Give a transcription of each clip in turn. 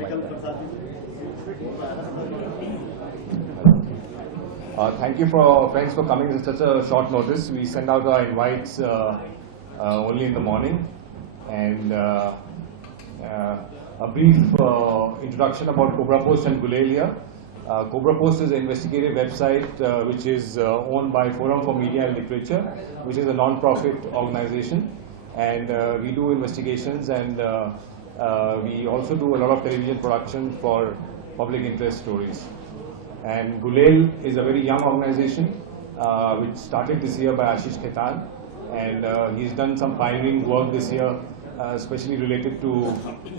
Thank you friends for coming at such a short notice. We send out our invites only in the morning, and a brief introduction about Cobra Post and Gulelia. Cobra Post is an investigative website which is owned by Forum for Media and Literature, which is a non-profit organization, and we do investigations, and we also do a lot of television production for public interest stories. And Gulel is a very young organization which started this year by Ashish Khaitan, and he's done some pioneering work this year, especially related to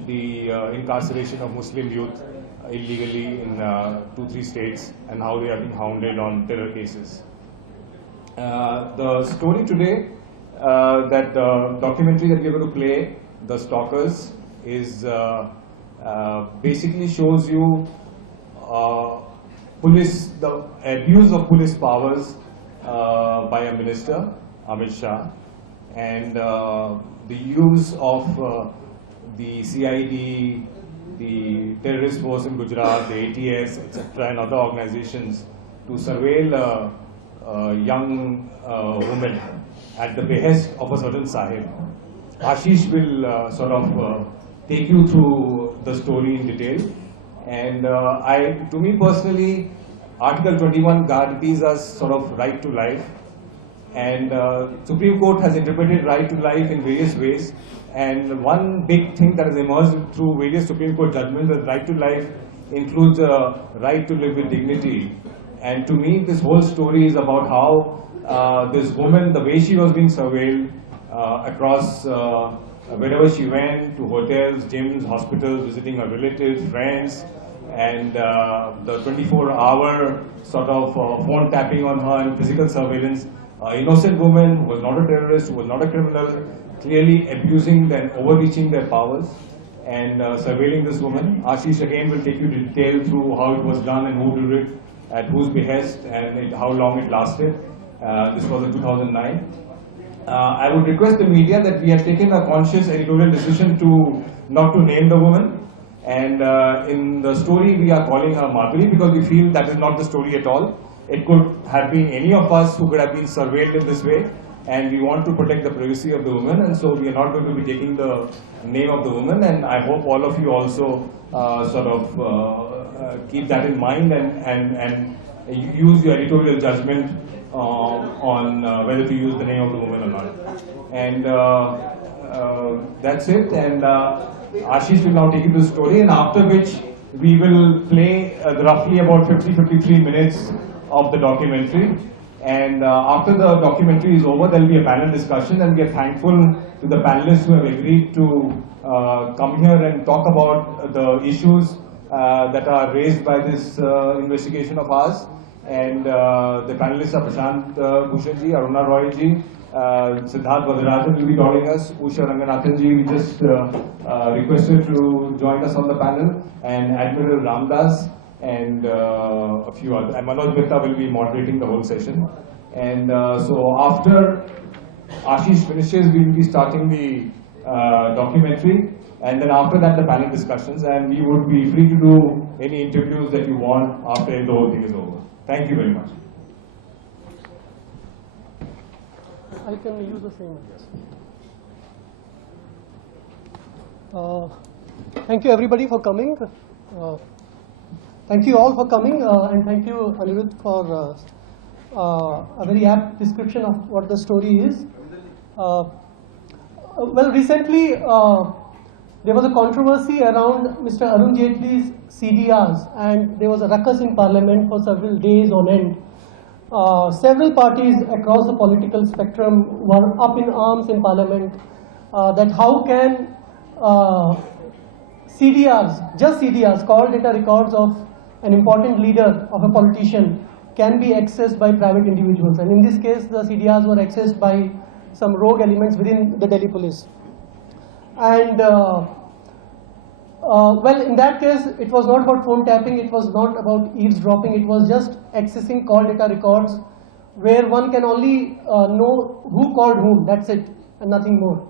the incarceration of Muslim youth illegally in 2-3 states and how they are being hounded on terror cases. The story today, that the documentary that we are going to play, The Stalkers, is basically shows you the abuse of police powers by a minister, Amit Shah, and the use of the CID, the terrorist force in Gujarat, the ATS, etc., and other organizations to surveil young women at the behest of a certain Sahib. Ashish will sort of take you through the story in detail. And to me personally, Article 21 guarantees us sort of right to life, and Supreme Court has interpreted right to life in various ways, and one big thing that has emerged through various Supreme Court judgments is that right to life includes a right to live with dignity. And to me, this whole story is about how this woman, the way she was being surveilled across wherever she went, to hotels, gyms, hospitals, visiting her relatives, friends, and the 24-hour sort of phone tapping on her and physical surveillance. Innocent woman who was not a terrorist, who was not a criminal, clearly abusing and overreaching their powers and surveilling this woman. Ashish again will take you detail through how it was done and who did it, at whose behest, and how long it lasted. This was in 2009. I would request the media that we have taken a conscious editorial decision not to name the woman, and in the story we are calling her Madhuri because we feel that is not the story at all. It could have been any of us who could have been surveilled in this way, and we want to protect the privacy of the woman, and so we are not going to be taking the name of the woman, and I hope all of you also sort of keep that in mind and use your editorial judgment on whether to use the name of the woman or not. And that's it, and Ashish will now take you to the story, and after which we will play roughly about 50-53 minutes of the documentary. And after the documentary is over, there will be a panel discussion, and we are thankful to the panelists who have agreed to come here and talk about the issues that are raised by this investigation of ours. And the panelists are Prashant Bhushan ji, Aruna Roy ji, Siddharth Vadarajan will be joining us, Usha Ranganathan ji we just requested to join us on the panel, and Admiral Ramdas, and a few others. And Manoj Mehta will be moderating the whole session. And so after Ashish finishes, we will be starting the documentary, and then after that the panel discussions, and we would be free to do any interviews that you want after the whole thing is over. Thank you very much. I can use the same address. Thank you everybody for coming. Thank you all for coming, and thank you Anirudh for a very apt description of what the story is. Well, recently there was a controversy around Mr. Arun Jaitley's CDRs, and there was a ruckus in Parliament for several days on end. Several parties across the political spectrum were up in arms in Parliament that how can CDRs, just CDRs, call data records of an important leader of a politician, can be accessed by private individuals. And in this case, the CDRs were accessed by some rogue elements within the Delhi police. And well, in that case, it was not about phone tapping, it was not about eavesdropping, it was just accessing call data records where one can only know who called whom, that's it, and nothing more.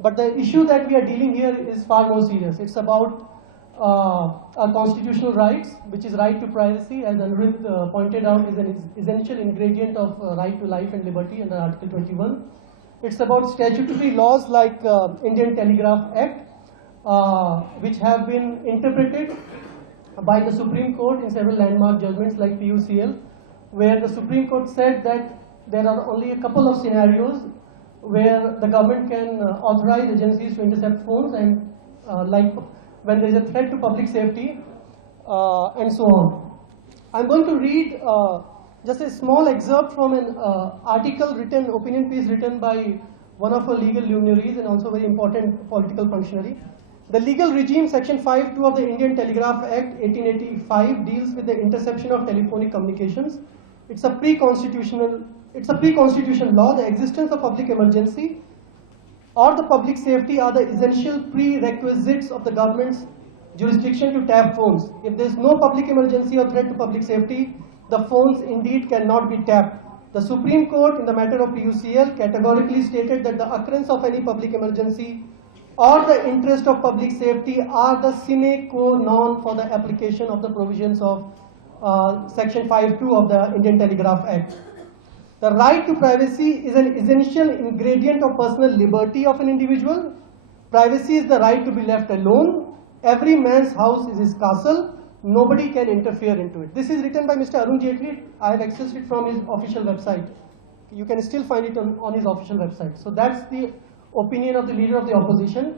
But the issue that we are dealing here is far more serious. It's about our constitutional rights, which is right to privacy, as Anirudh pointed out, is an essential ingredient of right to life and liberty under Article 21. It's about statutory laws like Indian Telegraph Act, which have been interpreted by the Supreme Court in several landmark judgments like PUCL, where the Supreme Court said that there are only a couple of scenarios where the government can authorize agencies to intercept phones, and like when there is a threat to public safety and so on. I'm going to read just a small excerpt from an article written, opinion piece written by one of our legal luminaries and also very important political functionary. The legal regime, section 5.2 of the Indian Telegraph Act 1885 deals with the interception of telephonic communications. It's a pre-constitutional law. The existence of public emergency or the public safety are the essential prerequisites of the government's jurisdiction to tap phones. If there is no public emergency or threat to public safety, the phones indeed cannot be tapped. The Supreme Court in the matter of PUCL categorically stated that the occurrence of any public emergency or the interest of public safety are the sine qua non for the application of the provisions of section 5.2 of the Indian Telegraph Act. The right to privacy is an essential ingredient of personal liberty of an individual. Privacy is the right to be left alone. Every man's house is his castle. Nobody can interfere into it. This is written by Mr. Arun Jaitley. I have accessed it from his official website. You can still find it on his official website. So that's the opinion of the leader of the opposition,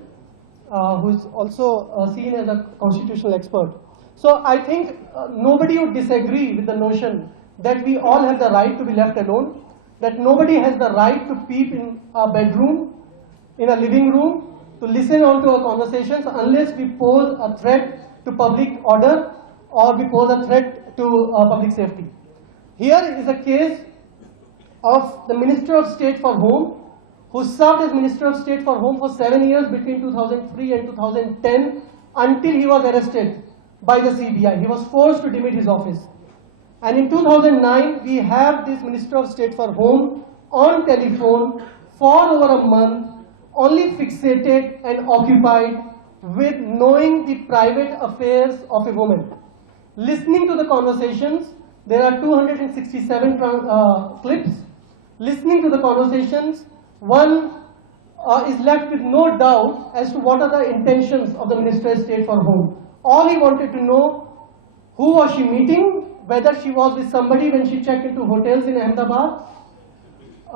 who is also seen as a constitutional expert. So I think nobody would disagree with the notion that we all have the right to be left alone, that nobody has the right to peep in our bedroom, in a living room, to listen on to our conversations unless we pose a threat to public order or we pose a threat to public safety. Here is a case of the Minister of State for Home, who served as Minister of State for Home for 7 years between 2003 and 2010 until he was arrested by the CBI. He was forced to demit his office. And in 2009, we have this Minister of State for Home on telephone for over a month, only fixated and occupied with knowing the private affairs of a woman. Listening to the conversations, there are 267 clips. Listening to the conversations, one is left with no doubt as to what are the intentions of the Minister of State for Home. All he wanted to know, who was she meeting, whether she was with somebody when she checked into hotels in Ahmedabad.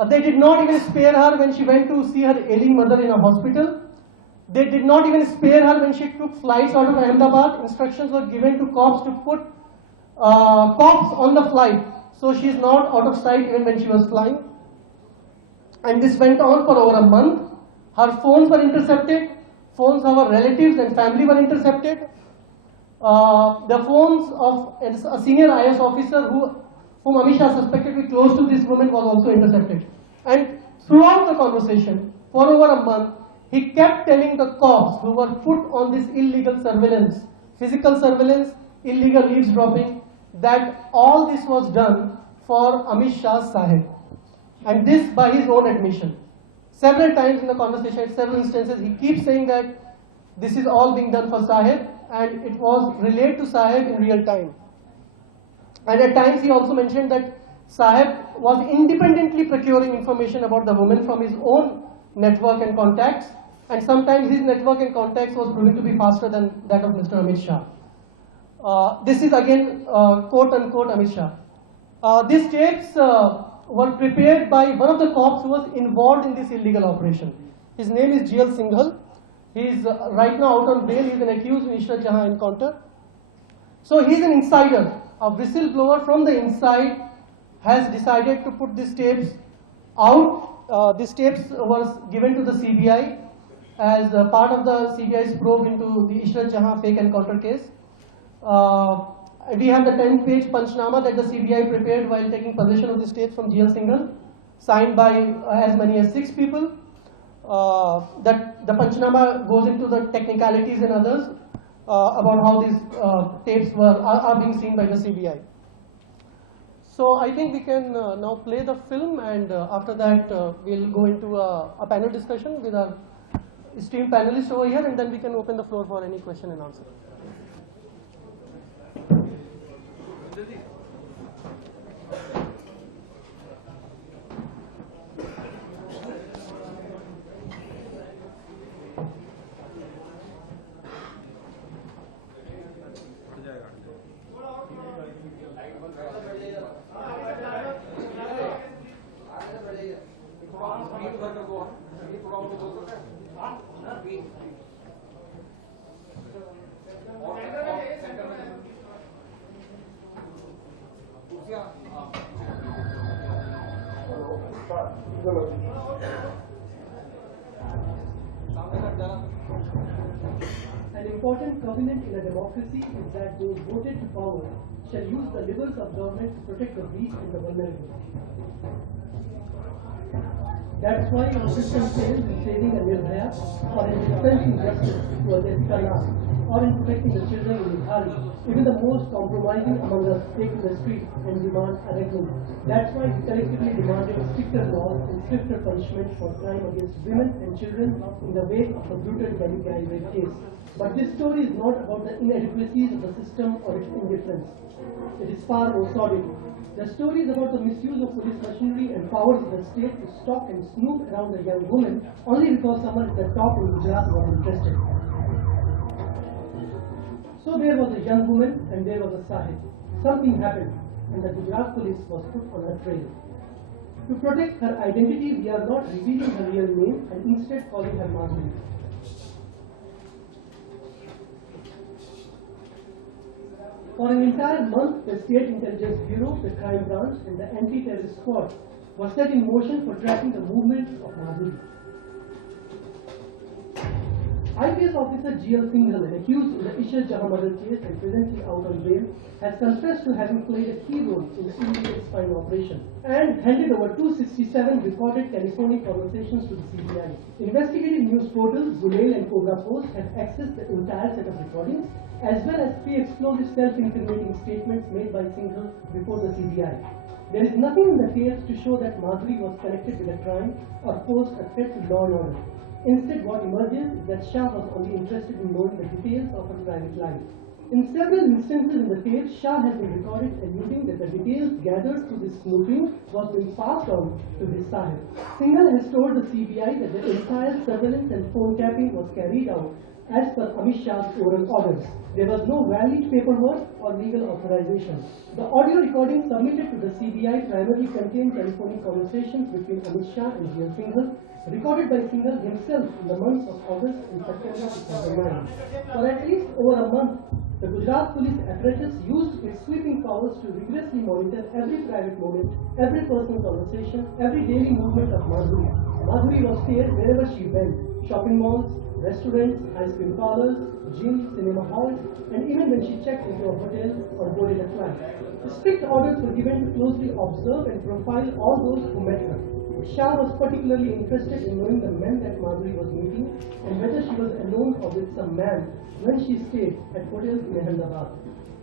They did not even spare her when she went to see her ailing mother in a hospital. They did not even spare her when she took flights out of Ahmedabad. Instructions were given to cops to put cops on the flight, so she is not out of sight even when she was flying. And this went on for over a month. Her phones were intercepted. Phones of her relatives and family were intercepted. The phones of a senior IS officer whom Amit Shah suspected to be close to this woman was also intercepted. And throughout the conversation, for over a month, he kept telling the cops who were put on this illegal surveillance, physical surveillance, illegal eavesdropping, that all this was done for Amit Shah's Sahib. And this by his own admission. Several times in the conversation, at several instances, he keeps saying that this is all being done for Sahib, and it was relayed to Sahib in real time. And at times he also mentioned that Sahib was independently procuring information about the woman from his own network and contacts, and sometimes his network and contacts was proving to be faster than that of Mr. Amit Shah. This is again quote unquote Amit Shah. These tapes were prepared by one of the cops who was involved in this illegal operation. His name is GL Singhal. He is right now out on bail. He is an accused in Ishrat Jahan encounter. So he is an insider. A whistleblower from the inside has decided to put these tapes out. These tapes was given to the CBI as part of the CBI's probe into the Ishrat Jahan fake encounter case. We have the 10-page Panchnama that the CBI prepared while taking possession of these tapes from GL Singhal, signed by as many as 6 people. That the Panchnama goes into the technicalities and others about how these tapes are being seen by the CBI. So I think we can now play the film, and after that we'll go into a panel discussion with our esteemed panelists over here, and then we can open the floor for any question and answer. An important covenant in a democracy is that those voted to power shall use the levers of government to protect the weak and the vulnerable. That's why our system fails in saving a Nirbhaya, or in dispensing justice to a Jessica Lal, or in protecting the children in Bihari. Even the most compromising among us take to the streets and demand a reckoning. That's why we collectively demanded stricter laws and stricter punishment for crime against women and children in the wake of the brutal Delhi rape case. But this story is not about the inadequacies of the system or its indifference. It is far more sordid. The story is about the misuse of police machinery and powers of the state to stalk and snoop around a young woman only because someone at the top in Gujarat was interested. So there was a young woman and there was a Sahib. Something happened and the Gujarat police was put on her trail. To protect her identity, we are not revealing her real name and instead calling her Madhuri. For an entire month, the State Intelligence Bureau, the Crime Branch, and the Anti-Terrorist Squad were set in motion for tracking the movements of Madhuri. IPS officer G.L. Singhal, an accused in the Ishar Jahan murder case and presently out on bail, has confessed to having played a key role in the immediate spying operation and handed over 267 recorded telephonic conversations to the CBI. Investigative news portals Gulel and Cobra Post have accessed the entire set of recordings, as well as three explosive self-incriminating statements made by Singhal before the CBI. There is nothing in the case to show that Madhuri was connected with a crime or posed a threat to law and order. Instead, what emerges is that Shah was only interested in knowing the details of her private life. In several instances in the tape, Shah has been recorded alluding that the details gathered through this snooping was being passed on to his Sahib. Singhal has told the CBI that the entire surveillance and phone tapping was carried out as per Amit Shah's oral orders. There was no valid paperwork or legal authorization. The audio recordings submitted to the CBI primarily contained telephonic conversations between Amit Shah and G.L. Singhal, recorded by Singhal himself in the months of August and September 2009. For at least over a month, the Gujarat police apparatus used its sweeping powers to rigorously monitor every private moment, every personal conversation, every daily movement of Madhuri. Madhuri was tailed wherever she went: shopping malls, restaurants, ice cream parlors, gyms, cinema halls, and even when she checked into a hotel or boarded a flight. Strict orders were given to closely observe and profile all those who met her. Shah was particularly interested in knowing the men that Madhuri was meeting and whether she was alone or with some man when she stayed at hotels in Ahmedabad.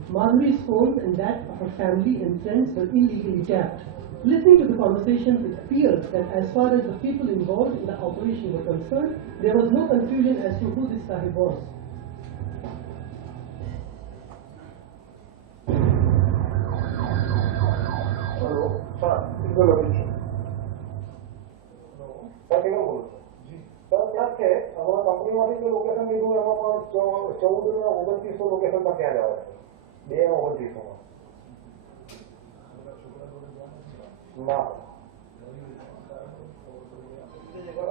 Madhuri's phone and that of her family and friends were illegally tapped. Listening to the conversations, it appeared that as far as the people involved in the operation were concerned, there was no confusion as to who this Sahib was. Hello, sir. Sir क्या છે અમારા કંપનીમાંથી જે લોકેશન લીધું એમાં પણ 14 ને 2900 લોકેશનમાં ક્યાં જવા છે 2 ને 2900 માં ના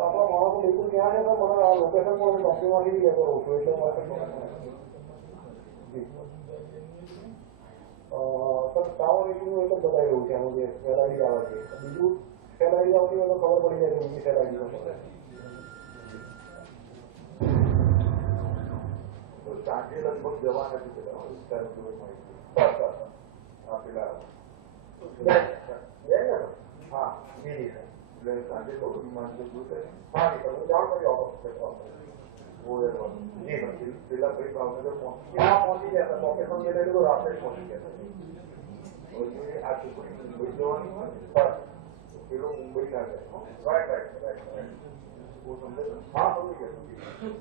આપણા માણસો બિલકુલ ક્યાં છે તો મને આ લોકેશન પણ હું કંપનીમાંથી જ લેતો રહું છું એટલે મારે જી સર ટાવર રેટિંગ એક જ બતાવી રહ્યું છે આનું જે સેલારી આવે છે બીજું સેલારી આવતી હોય તો ખબર પડી જાય છે બીજી સેલારી સાંજે લગભગ જવા નથી હા એટલે સાંજે થોડું વિમાન હા તમે જાણ કરી આવો જી પેલા ભાઈ ભાવનગર પહોંચી ગયા હતા લોકેશન જે તો રાત્રે જ પહોંચી ગયા હતા આ છોકરી મુંબઈ જવાની હોય પેલો મુંબઈ ના જાય રાઈટ રાઈટ રાઈટ રાઈટ वो समझे हाँ समझ गया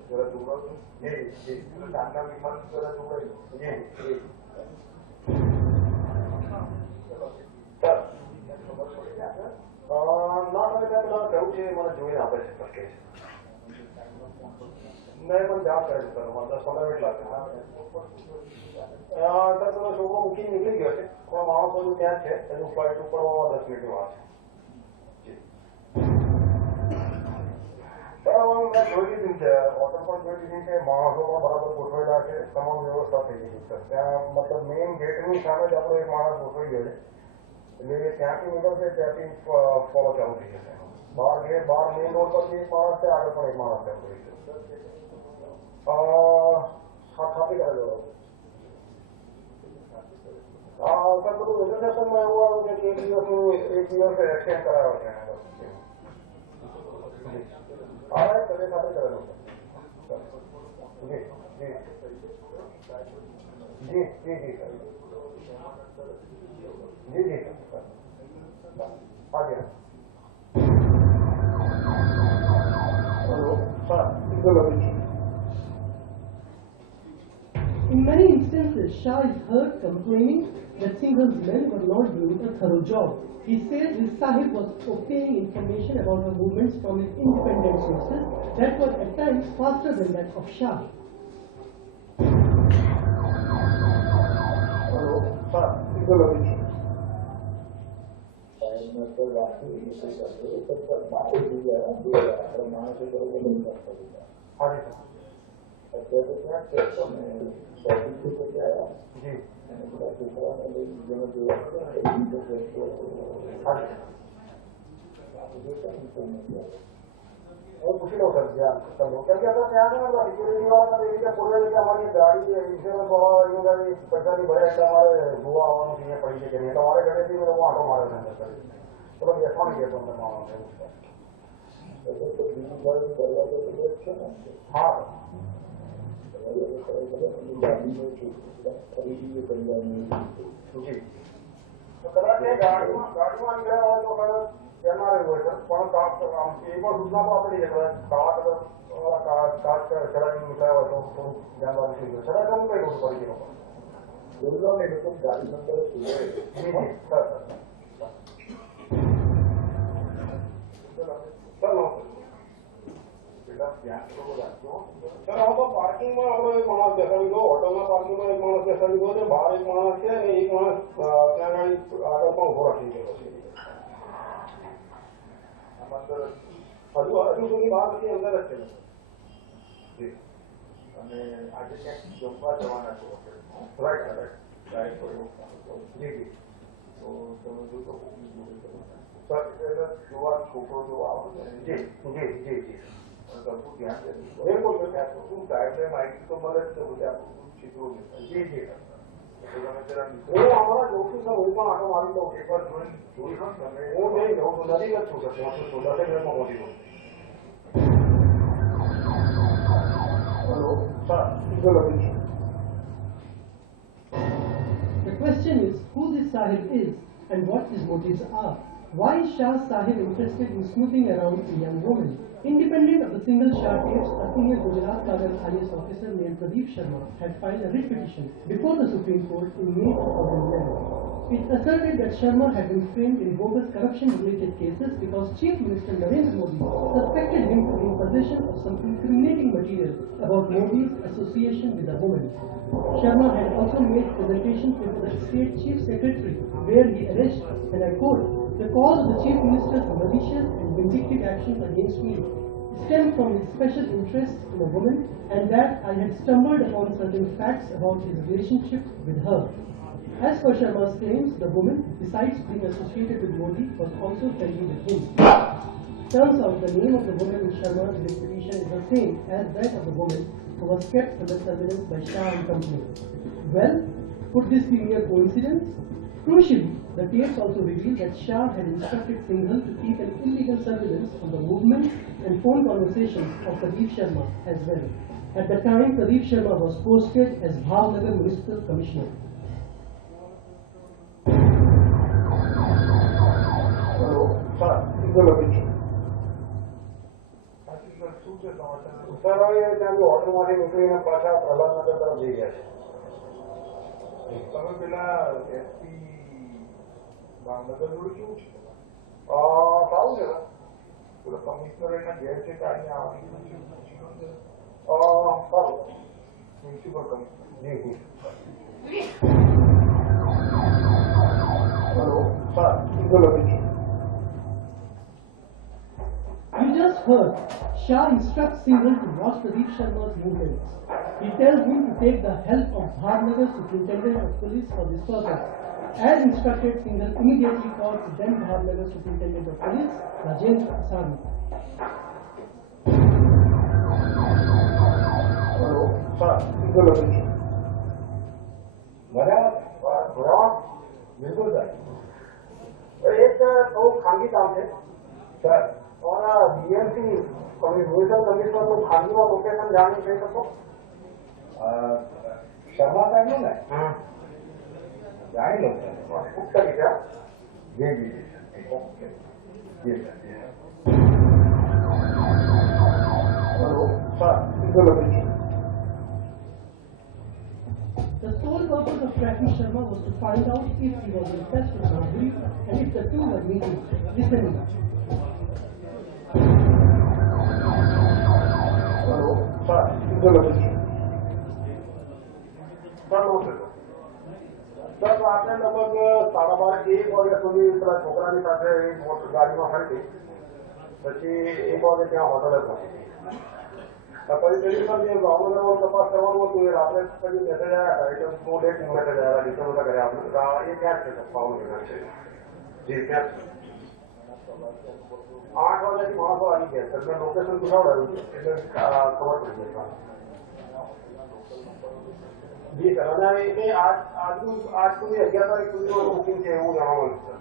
जरा दूर ये सामना विमान जरा दूर है ये ના મને ત્યાં પેલા જવું છે મને જોઈને આપે છે ફર્સ્ટ કેસ નહીં પણ ત્યાં કરે છે સર મને 10-15 મિનિટ લાગશે સર પેલો છોકરો મૂકીને નીકળી ગયો છે પણ માણસ બધું ત્યાં જ છે એનું ફ્લાઇટ ઉપર 10 મિનિટની વાર છે સર મેં જોઈ લીધું છે હોટલ પણ જોઈ લીધી છે માણસો પણ બરાબર ગોઠવેલા છે તમામ વ્યવસ્થા થઈ ગઈ છે ત્યાં મતલબ મેઇન ગેટની સામે જ આપણો એક માણસ ગોઠવાઈ ગયો છે એટલે ત્યાંથી નીકળશે ત્યાંથી ફોલો ચાલુ થઈ જશે બહાર મેઇન રોડ પરથી એક માણસ છે આગળ પણ એક માણસ છે ખાતી કરેલો સર બધું રજીસ્ટ્રેશનમાં એવું આવ્યું છે કે એક દિવસ એક્સચેન્જ કરાયો છે હા સર સાથે કરેલું જી જી જી સર जी जी हाँ जी hello sir In many instances, Shah is heard complaining that Singh's men were not doing a thorough job. He says his Sahib was obtaining information about her movements from his independent sources that were at times faster than that of Shah. Hello sir हाँ जी और पूछ लो सर क्या कर लो क्या क्या क्या ना सिक्योरिटी वाला देखिए पूरे हमारी गाड़ी इंश्योरेंस वाला ये गाड़ी पैसा नहीं भरे तो हमारे गोवा वालों की पड़ी है नहीं तो हमारे घरे भी मेरे वो ऑटो मारे थे सर तो ये कौन किया तुमने मालूम है हाँ जी तो कदा गाड़ी में गया हो तो फिर कहना रहे हुए सर एक बार सूचना तो आपने देखा काला काट का चला निकला हुआ तो थोड़ी जानकारी से चला करूँ मैं रोड पर गाड़ी नंबर जी जी सर सर सर हम तो पार्किंग में આપણે એક માણસ બેસાડી દો હોટલના પાર્કિંગમાં એક માણસ બેસાડી દો છે બહાર એક માણસ છે અને એક માણસ ત્યાં ગાડી આગળ પણ ઉભો રાખી ગયો છે હજુ સુધી બહાર નથી અંદર જ છે જી અને આજે ક્યાંક જમવા જવાના છો રાઈટ રાઈટ જી જી તો તમે જો તો સર એટલે જોવા છોકરો જો આવે જી જી જી જી सबको ध्यान देना बिल्कुल आपको गाइडलाइन आईडी तो मदद से मुझे आपको चित्रों में जी जी वो हमारा दोस्त सर वो पण आटो मारी तो एक बार जोई हम वो नहीं हो तो नदी का छूट सकते हैं तो 16 से में मोदी हो hello sir The question is who this Sahib is and what his motives are. Why is Shah Sahib interested in smoothing around a young woman? Independent of the single Shah tapes, a senior Gujarat Cadre IAS officer named Pradeep Sharma had filed a writ petition before the Supreme Court in May 2011. It asserted that Sharma had been framed in bogus corruption-related cases because Chief Minister Narendra Modi suspected him to be in possession of some incriminating material about Modi's association with a woman. Sharma had also made presentations before the State Chief Secretary where he alleged, and I quote, "The cause of the Chief Minister's malicious and vindictive actions against me stemmed from his special interest in a woman and that I had stumbled upon certain facts about his relationship with her." As per Sharma's claims, the woman, besides being associated with Modi, was also friendly with him. Turns out the name of the woman in Sharma's petition is the same as that of the woman who was kept under surveillance by Shah and company. Well, could this be mere coincidence? Crucially, the tapes also reveal that Shah had instructed Singhal to keep an illegal surveillance on the movements and phone conversations of Pradeep Sharma as well. At the time, Pradeep Sharma was posted as Bhavnagar Municipal Commissioner. Sir હવે ત્યાંથી હોટલમાંથી નીકળીને પાછા પ્રહલાદનગર તરફ જઈ ગયા છે તમે પેલા એસપી ભાવનગર જોડે કેવું છે સારું છે પેલો કમિશનર એના ઘેર છે કાઢીને આવવાની સારું મ્યુનિસિપલ કમિશનર જી જી હેલો સર સીધો લખી છું. You just heard Shah instructs Singhal to watch Pradeep Sharma's movements. He tells him to take the help of Bharnagar Superintendent of Police for this purpose. As instructed, Singhal immediately called the then Bharnagar Superintendent of Police, Rajendra Asami. Hello sir સીધો લખી છું. બરાબર બિલકુલ સર. એક બહુ ખાનગી કામ છે સર और बीएमसी म्यूनिसिपल कमिश्नर को खाली और लोकेशन जाननी चाहिए सबको शर्मा का नहीं है हाँ जान लो बुक करिए क्या जी जी ओके जी हेलो सर इधर लगे. The sole purpose of tracking Sharma was to find out if he was in touch with Madhuri and if the two were meeting. Listening. Hello sir इधर लगे सर नमस्ते सर तो आपने लगभग 12:30 વાગ્યા સુધી પેલા છોકરાની સાથે મોટર ગાડીમાં ફરી પછી 1 વાગે ત્યાં હોટલે પહોંચી પછી પેલી સર જે ભાવનગરમાં તપાસ કરવાનું હતું એ રાત્રે પછી મેસેજ આવ્યા હતા એટલે બહુ લેટ મેસેજ આવ્યા ડિસ્ટર્બ નતા કર્યા આપણે એ ક્યાં છે ભાવનગર છે જી ત્યાં 8 વાગ્યાથી માણસો આવી ગયા એટલે લોકેશન પૂછાવડાવ્યું એટલે ખબર પડી ગઈ જી સર અને એ આજ સુધી 11 તારીખ સુધીનું બુકિંગ છે એવું જણાવવાનું સર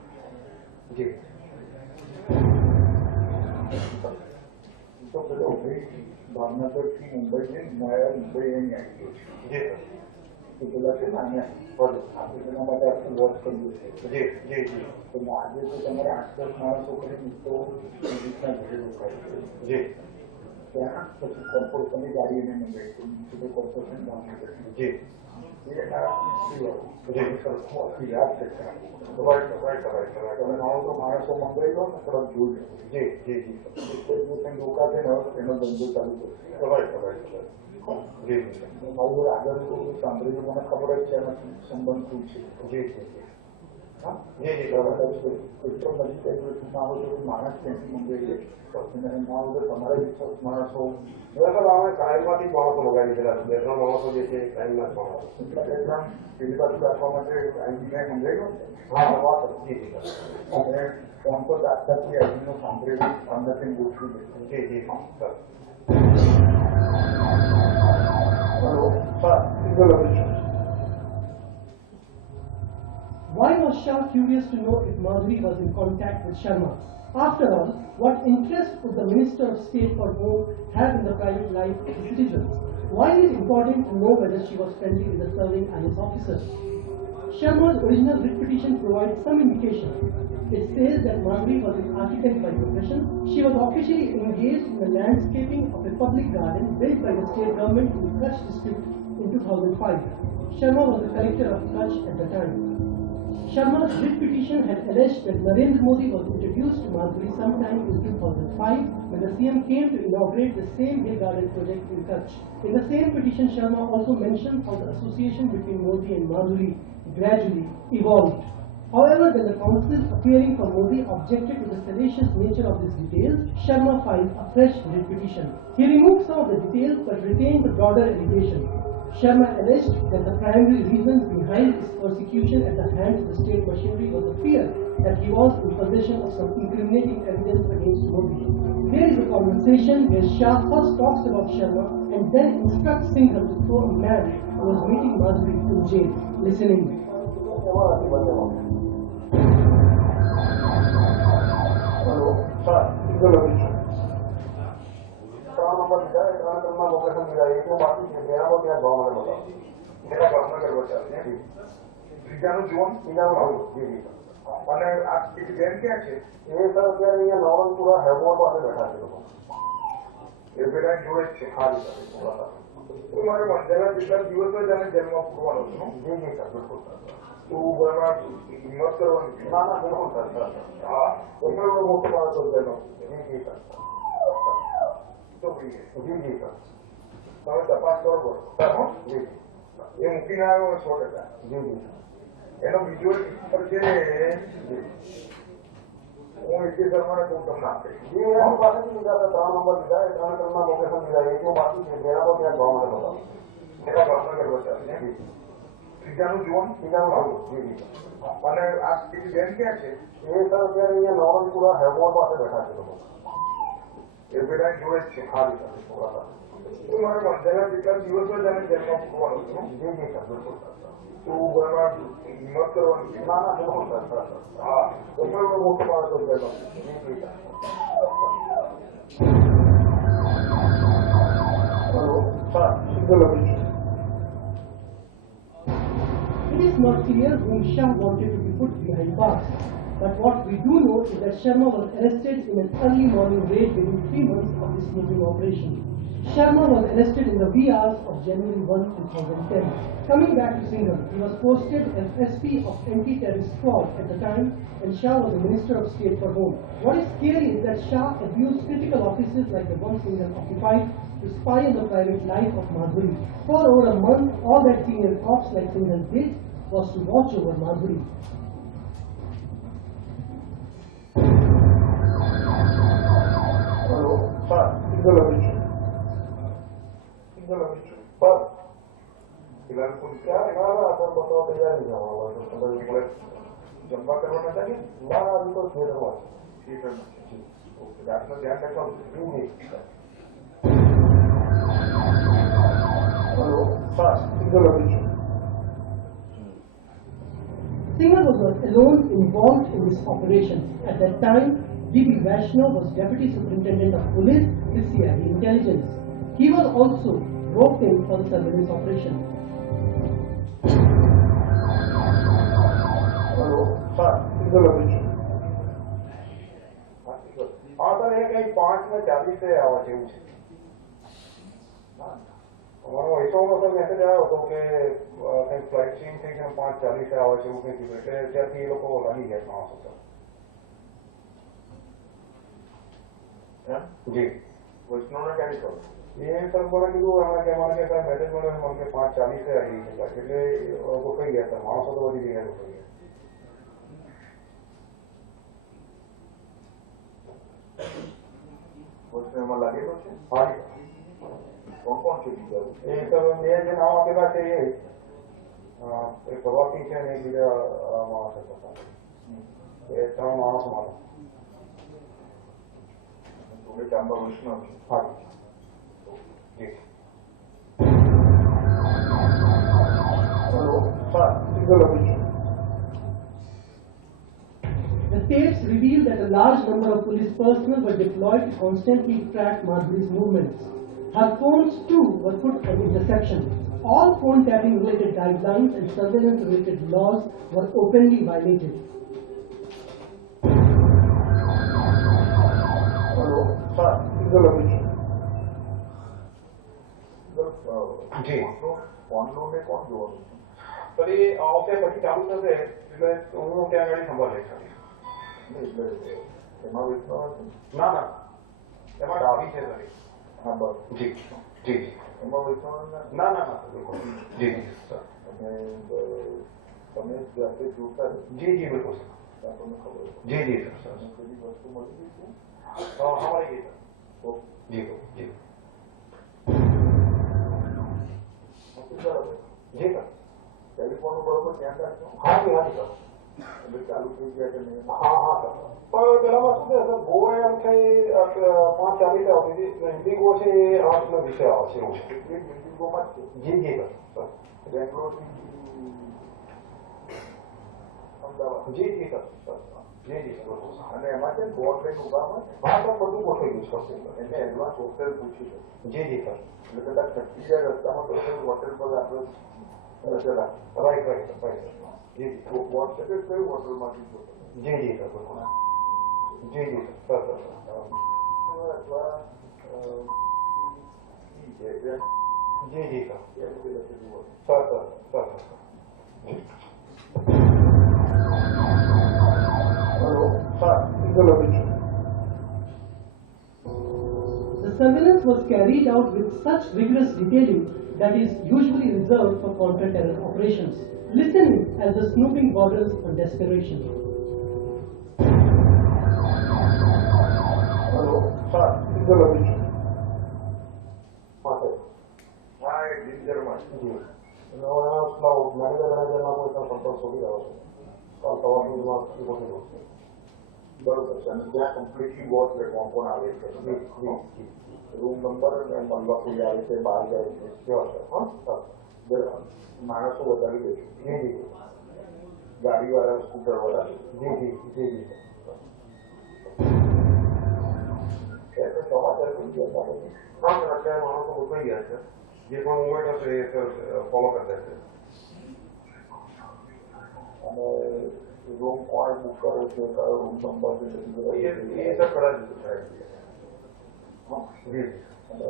જી તો પેલો ભાવનગરથી મુંબઈ છે નયા મુંબઈ અહીં આવી ગયો છે જી સર તો પેલા છે ને આને આપણે તેના માટે આખું વોચ કર્યું છે જી જી જી તો આજે તો તમારે 8-10 માણસો કરીને તો રીતના ઘરે રોકાય જી ત્યાં પછી કોર્પોરેશનની ગાડી એને મંગાવી તો મ્યુનિસિપલ કોર્પોરેશન ભાવનગર જી યાદ છે તમે નવો તો માણસો મંગાવી દો ને તરત જોઈ લો જી જી જી કોઈ દિવસ રોકાશે ને એનો ધંધો ચાલુ કરશે જી મારું આગળ સાંભળ્યું મને ખબર જ છે એનો સંબંધ શું છે જી જી હા જી જી એટલો નજીક આવો તો માણસ ત્યાંથી મંગાવીએ ના વગર તમારે વિશ્વાસ માણસો બરાબર અમે ક્રાઇમમાંથી માણસો મંગાવી દીધેલા 2-3 માણસો જે છે ક્રાઇમના માણસો એટલે 2-3 પેલી બાજુ રાખવા માટે આઈડી કાંઈ મંગાવ્યો હા વાત જી જી અને ફોન પર દાખલાથી આઈડીનો સાંભળેલું અંદરથી ગોઠવી દે જી જી હા સર હેલો સર સીધો લખી છું. Why was Shah curious to know if Madhuri was in contact with Sharma? After all, what interest would the Minister of State for Home have in the private life of the citizens? Why is it important to know whether she was friendly with the serving IS officers? Sharma's original writ petition provides some indication. It says that Madhuri was an architect by profession. She was officially engaged in the landscaping of a public garden built by the state government in the Kutch district in 2005. Sharma was the collector of Kutch at the time. Sharma's writ petition had alleged that Narendra Modi was introduced to Madhuri sometime in 2005 when the CM came to inaugurate the same Hill Garden project in Kutch. In the same petition, Sharma also mentioned how the association between Modi and Madhuri gradually evolved. However, when the council appearing for Modi objected to the salacious nature of these details, Sharma filed a fresh writ petition. He removed some of the details but retained the broader allegation. Sharma alleged that the primary reasons behind his persecution at the hands of the state machinery was the fear that he was in possession of some incriminating evidence against Modi. There is a conversation where Shah first talks about Sharma and then instructs Singhal to throw a man who was meeting Madhuri in jail. Listening. Hello, sir. Ito lang ito. Number दिया लोकेशन मिला एक बाकी मेरा वो क्या गाँव में बताओ मेरा भावनगर बचा બીજાનું જીવન પીનાનું આવું જેવી અને આ બેન ક્યાં છે એ સર અત્યારે અહીંયા નવરંગપુરા હેવમોર પાસે બેઠા છે લોકો એ પેલા જોડે જ છે ખાલી તો મારે જેટલા દિવસો જ અમે જેલમાં પૂરવાનું છું જી જી સર બિલકુલ સર तू बरोबर हिंमत करून ना ना बिलकुल सर हा एवढं मोठं मला तो देतो जी सर तो जी जी सर તમે તપાસ કરો બરોબર જી એ મૂકીને આવ્યો 100%. જી જી એનો બીજો નંબર છે હું એસી શર્માને કહું તમને આપે જી એની પાસેથી લીધા હતા 3 નંબર લીધા એ 3 નંબરમાં લોકેશન લીધા એ જો બાકી છે મેરા તો ત્યાં ભાવનગર બતાવો એના ભાવનગર બતાવે જી ત્રીજાનું જુઓ ત્રીજાનું જુઓ જી જી અને આ બીજી બેન ક્યાં છે એ સર અત્યારે અહીંયા નવરંગપુરા હેમોર પાસે બેઠા છે લોકો એ બેટા જોડે જ છે ખાલી સાથે છોકરા સાથે તું મારે બંધાયેલા જેટલા દિવસો જ અને જેલમાં મૂકવાનું હતું જી જી સર બિલકુલ સર તું બરાબર હિંમત કરવાની ના ના બિલકુલ સર હા એટલું મોટું માણસ હતો જેલમાં જી જી sir hello sir Singhal office It is not clear whom Shah wanted to be put behind bars, but what we do know is that Sharma was arrested in an early morning raid within 3 months of this snooping operation. Sharma was arrested in the wee hours of January 1, 2010. Coming back to Singhal, he was posted as SP of Anti-Terrorist Squad at the time, and Shah was the Minister of State for Home. What is scary is that Shah abused critical offices like the one Singhal occupied to spy on the private life of Madhuri. For over a month, all that senior cops like Singhal did was to watch over Madhuri. Hello, sir. Single office. Single office. Sir. फिलहाल कुछ क्या है ना अपन बताओ तैयार नहीं हुआ तो मतलब ये जम्बा करवाना चाहिए ना अभी तो फिर हुआ ठीक है जी ओके आपका ध्यान रखो जी hello sir single office Singhal was not alone involved in this operation. At that time, B.B. Vaishnav was Deputy Superintendent of Police with CID Intelligence. He was also roped in for the surveillance operation. Hello sir single office हाँ सर ये कहीं 5:40 से आवा છે એવું છે અમારો એસોનો સર મેસેજ આવ્યો હતો કે કંઈક ફ્લાઇટ ચેન્જ થઈ છે 5:40 से આવે છે એવું કંઈક કીધું એટલે ત્યાંથી એ લોકો લાગી ગયા માણસો સર જી વૈષ્ણવને ક્યારે કરો એ સર મને કીધું અમે કે મને કે સર મેસેજ મળ્યો મને કે 5:40 से આવી છે એટલે ગોઠવાઈ ગયા સર માણસો તો બધી જગ્યાએ ગોઠવાઈ ગયા વૈષ્ણવમાં લાગેલો છે હા કોણ છે બીજા એ સર બે જે નામ આપેલા છે એ એક પ્રવાસી છે અને એક બીજા માણસ હતા એ 3 માણસો મારા જોડે ચાંબા વૈષ્ણવ હા જી hello sir Singhal office The tapes reveal that a large number of police personnel were deployed to constantly track Madhuri's movements. Her phones too were put on interception. All phone tapping related guidelines and surveillance related laws were openly violated. Hello sir single office जी online में कौन जो सर ये ऑफिस પછી ચાલુ થશે એટલે હું ત્યાં ગાડી સંભાળ લઈશ એટલે એમાં ના ના એમાં ડાબી છે સર હા બસ જી જી એમાં ના ના ના જી જી સર અને તમે જાતે જોતા જી જી બિલકુલ સર તમને ખબર જી જી સર સર બધી વસ્તુ મળી ગઈ છે हाँ हमारे ये सर जी जी जी सर टेलीफोन बराबर ध्यान रखो हाँ जी सर એટલે ચાલુ થઈ ગયા કે નહીં હા હા સર પણ પેલામાં શું છે સર ગોવા એમ થઈ 5:40 આવતી હતી ઇન્ડિગો છે એ 8 વિશે આવશે એવું છે ઇન્ડિગોમાં જ છે જી જી સર બેંગ્લોરથી અમદાવાદ જી જી સર સર જી જી સર અને એમાં છે બોર્ડ લઈને ઉભામાં હા સર બધું ગોઠવી ગયું છે એને એડવાન્સ હોટેલ પૂછ્યું છે જી જી સર એટલે કદાચ ખર્ચી જાય રસ્તામાં તો હોટેલ પર આપણે રાઈટ રાઈટ રાઈટ जी जी व्हाट्सएप पे कोई होटल मार्केट जी जी सर बिल्कुल जी जी सर सर जी जी sir sir sir sir The surveillance was carried out with such rigorous detailing that is usually reserved for counter-terror operations. Listen as the snooping borders on desperation. Hello, sir. Hi, Ginger man. બરોબર છે અને ત્યાં completely watch છે કોણ કોણ આવે છે room number અને મતલબ કોઈ આવે છે બહાર જાય છે કેવા છે હા સર માણસો વધારી દઈશું જી જી ગાડીવાળા સ્કૂટરવાળા જી જી જી જી સમાચાર થઈ ગયા હા સર અત્યારે માણસો ગોઠવાઈ ગયા છે જે પણ મુવમેન્ટ હશે એ સર ફોલો કરતા છે અને રૂમ કોણ બુક કરે છે કયો રૂમ નંબર છે એ સર કરા દીધું સાહેબ હા જી અને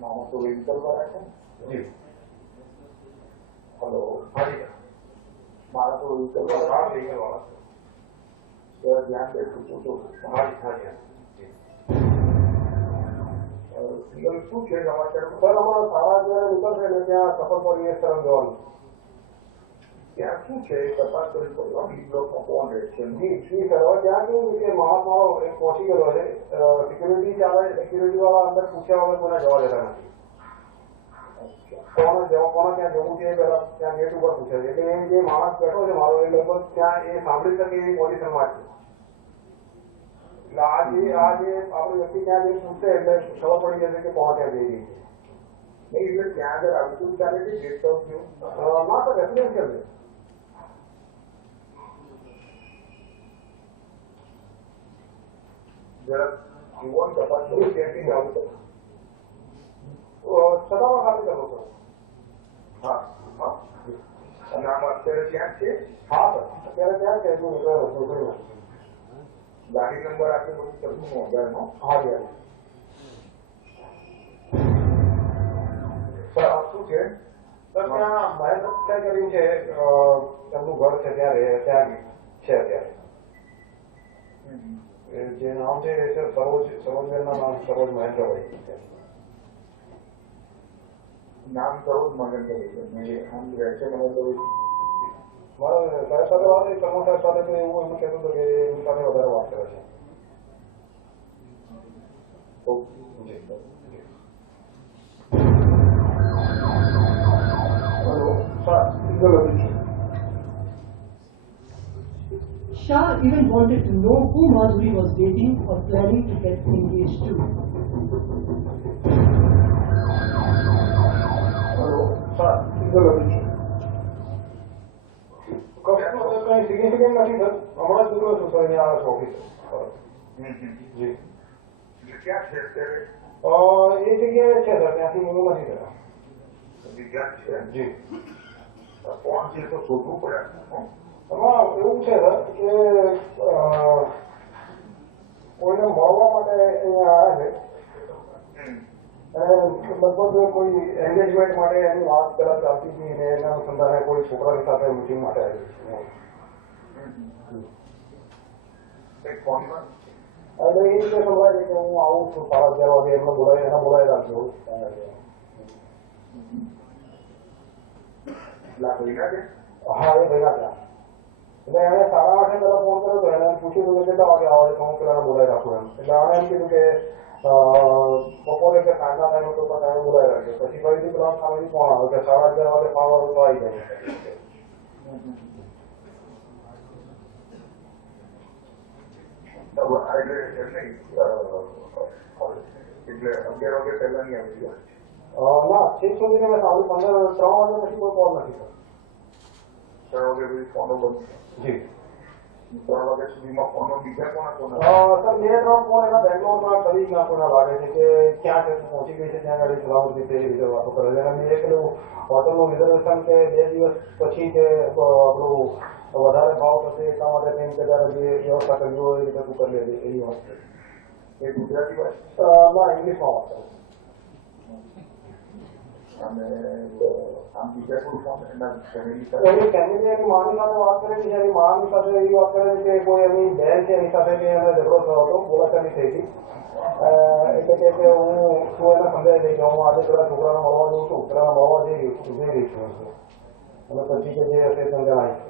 માણસો વેહિકલવાળા છે જી હલો હાજી માણસો વેહિકલવાળા હા વેહિકલવાળા છે ધ્યાન બેઠું છું તો હાજી હાજી શું છે સમાચાર સર અમારા સારા જયારે નીકળશે ને ત્યાં સફર પર એ તરફ જવાનું ત્યાં શું છે તપાસ કરી પડવા બી બ્લોકમાં કોણ રહે છે જી જી સર હવે ત્યાં કેવું કે માણસ મારો એક પહોંચી ગયો છે સિક્યુરિટી ચાલે સિક્યુરિટી વાળા અંદર પૂછ્યા વગર કોઈને જવા દેતા નથી કોને ત્યાં જવું છે પેલા ત્યાં ગેટ ઉપર પૂછે છે એટલે એ જે માણસ બેઠો છે મારો એ લગભગ ત્યાં એ સાંભળી શકે એવી પોઝિશનમાં છે એટલે આજે આપણે વ્યક્તિ ત્યાં જઈને પૂછશે એટલે ખબર પડી જશે કે કોણ ત્યાં જઈ રહી છે નહીં એટલે ત્યાં આગળ આવું ચાલે છે ગેટ ઓફ ના તો રેસિડેન્શિયલ છે જરા જીવન તપાસ કરી ત્યાંથી જવું છે સદામાં ખાલી કરો છો હા હા અને આમ અત્યારે ત્યાં છે હા સર અત્યારે ત્યાં છે ગાડી નંબર આપી બધું સરખું મોબાઈલનો હા જી સર શું છે સર ત્યાં મહેન્દ્ર કર્યું છે એમનું ઘર છે ત્યાં છે અત્યારે જે નામ છે એ સર સરોજવેલના નામ સરોજ મહેન્દ્રભાઈ નામ સરોજ મહેન્દ્રભાઈ આમ રહે છે મહેન્દ્રભાઈ મારા સાહેબ સાથે વાત નહીં કર્મો સાહેબ સાથે તો એવું એમ કહેતું હતું કે એમની સાથે વધારે વાત કરે છે Shah even wanted to know who Madhuri was dating or planning to get engaged to. Hello, sir. કઈ સિગ્નિફિકન્ટ નથી સર હમણાં જ નીકળ્યો છું સર અહીંયા આવે છે ઓફિસ જી ક્યાં છે અત્યારે એ જગ્યાએ છે સર ત્યાંથી મૂવ નથી થતા ક્યાં છે જી કોણ છે તો શોધવું પડે એમાં એવું છે સર કે કોઈને મળવા માટે અહીંયા આવ્યા છે લગભગ કોઈ એન્ગેજમેન્ટ માટે એની વાત પેલા ચાલતી હતી ને એના અનુસંધાને કોઈ છોકરાની સાથે મિટિંગ માટે આવી એટલે એ રીતે સમજાય છે કે હું આવું છું 11:30 વાગે એમને બોલાવી રાખજો હા એ ભેગા ત્યાં એટલે એને 8:30 પેલા ફોન કર્યો હતો એને પૂછ્યું હતું કે કેટલા વાગે આવે તો હું પેલા બોલાવી રાખું એમ એટલે આને એમ કીધું કે બપોરે કે સાંજના ટાઈમ હતો તો ટાઈમ બોલાવી રાખજો પછી ફરીથી પેલા સામેથી ફોન આવ્યો કે 11:30 વાગે ફાવર તો આવી જાય એટલે 11 વાગે પહેલા નહીં આવી ગયા ના 6 સુધી મેં સાંભળ્યું 3 વાગે પછી કોઈ કોલ નથી સર 3 વાગે પછી ફોનો બંધ જી 3 વાગ્યા સુધીમાં ફોનો બીજા કોના સર 2-3 ફોન એના બેંગ્લોરમાં કરી નાખવાના લાગે છે કે ક્યાં છે પહોંચી ગઈ છે ત્યાં આગળ ગ્રાઉન્ડ રીતે એ રીતે વાતો કરે છે અને મેં પેલું હોટલનું રિઝર્વેશન કે 2 દિવસ પછી કે આપણું વધારે ભાવ થશે એટલા માટે તેમ કે ત્યારે જે વ્યવસ્થા કરવી હોય એ રીતે તું કરી લેજે એવી વાત છે એ ગુજરાતી વાત ના ઇંગ્લિશમાં વાત કરે અને આમ બીજા કોઈ ફોન એના ફેમિલી એની ફેમિલી એની માની સાથે વાત કરેલી છે. એની માની સાથે એવી વાત કરેલી કે કોઈ એની બહેન છે એની સાથે કે એને ઝઘડો થયો હતો, બોલાચાલી થઈ હતી. એટલે કે હું એને સમજાવી દઈ કે હું આજે પેલા છોકરાને મળવા જઉં છું, પેલા મળવા જઈ રહી છું અને પછી કે જે હશે તે જણાવીશ.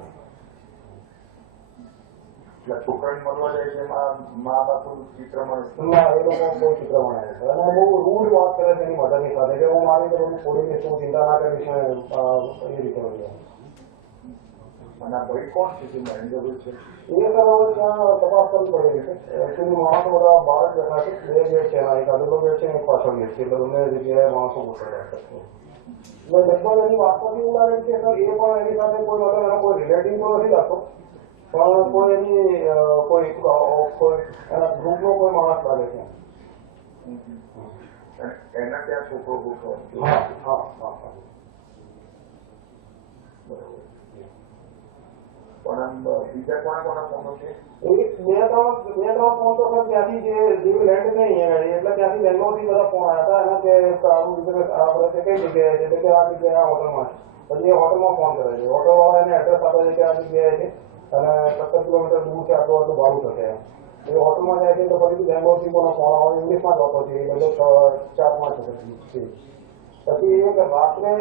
એટલે છોકરાને મળવા જાય છે મા બાપ ચિત્રમાં ના, એ લોકો કોઈ ચિત્ર બનાવે છે અને બહુ રૂડ વાત કરે છે એની મધરની સાથે કે હું મારી બધું છોડી દઈશ, હું ચિંતા ના કરીશ એ રીતે હોય છે. અને આ ભાઈ કોણ છે જે મહેન્દ્રભાઈ છે? એ સર હવે ત્યાં તપાસ કરવી પડેલી છે. એકચ્યુઅલી માણસો બધા બહાર જ બેઠા છે. બે ગેટ છે, એક આગળનો ગેટ છે, એક પાછળ ગેટ છે. એટલે બંને જગ્યાએ માણસો ગોઠવાયા છે. લગભગ એની વાત પરથી એવું લાગે છે કે સર એ પણ એની સાથે કોઈ મતલબ એનો કોઈ રિલેટિવ તો નથી લાગતો, પણ કોઈ એની કોઈ એના ગ્રુપનો કોઈ માણસ લાગે છે. એના ત્યાં છોકરો ગોઠવો. હા હા હા હા. બરાબર. પણ આમ બીજા કોના ફોનો છે? બે ત્રણ ફોન તો સર ત્યાંથી જેવી લેન્ડ નહીં એટલે ત્યાંથી બેંગ્લોરથી બધા ફોન આવ્યા હતા. એના કે સારું આપણે કઈ જગ્યાએ છે કે આ જગ્યાએ આ હોટલમાં છે. પછી એ હોટલમાં ફોન કરે છે. હોટલવાળા એને એડ્રેસ આપે છે કે આ જગ્યાએ છે અને 17 કિલોમીટર દૂર છે, આટલું આટલું ભાડું થશે. એ હોટલમાં જાય છે તો ફરીથી બેંગ્લોરથી કોનો ફોન આવે, ઇંગ્લિશમાં જ વાપરો છે. લગભગ 4-5 છે. પછી એક રાત્રે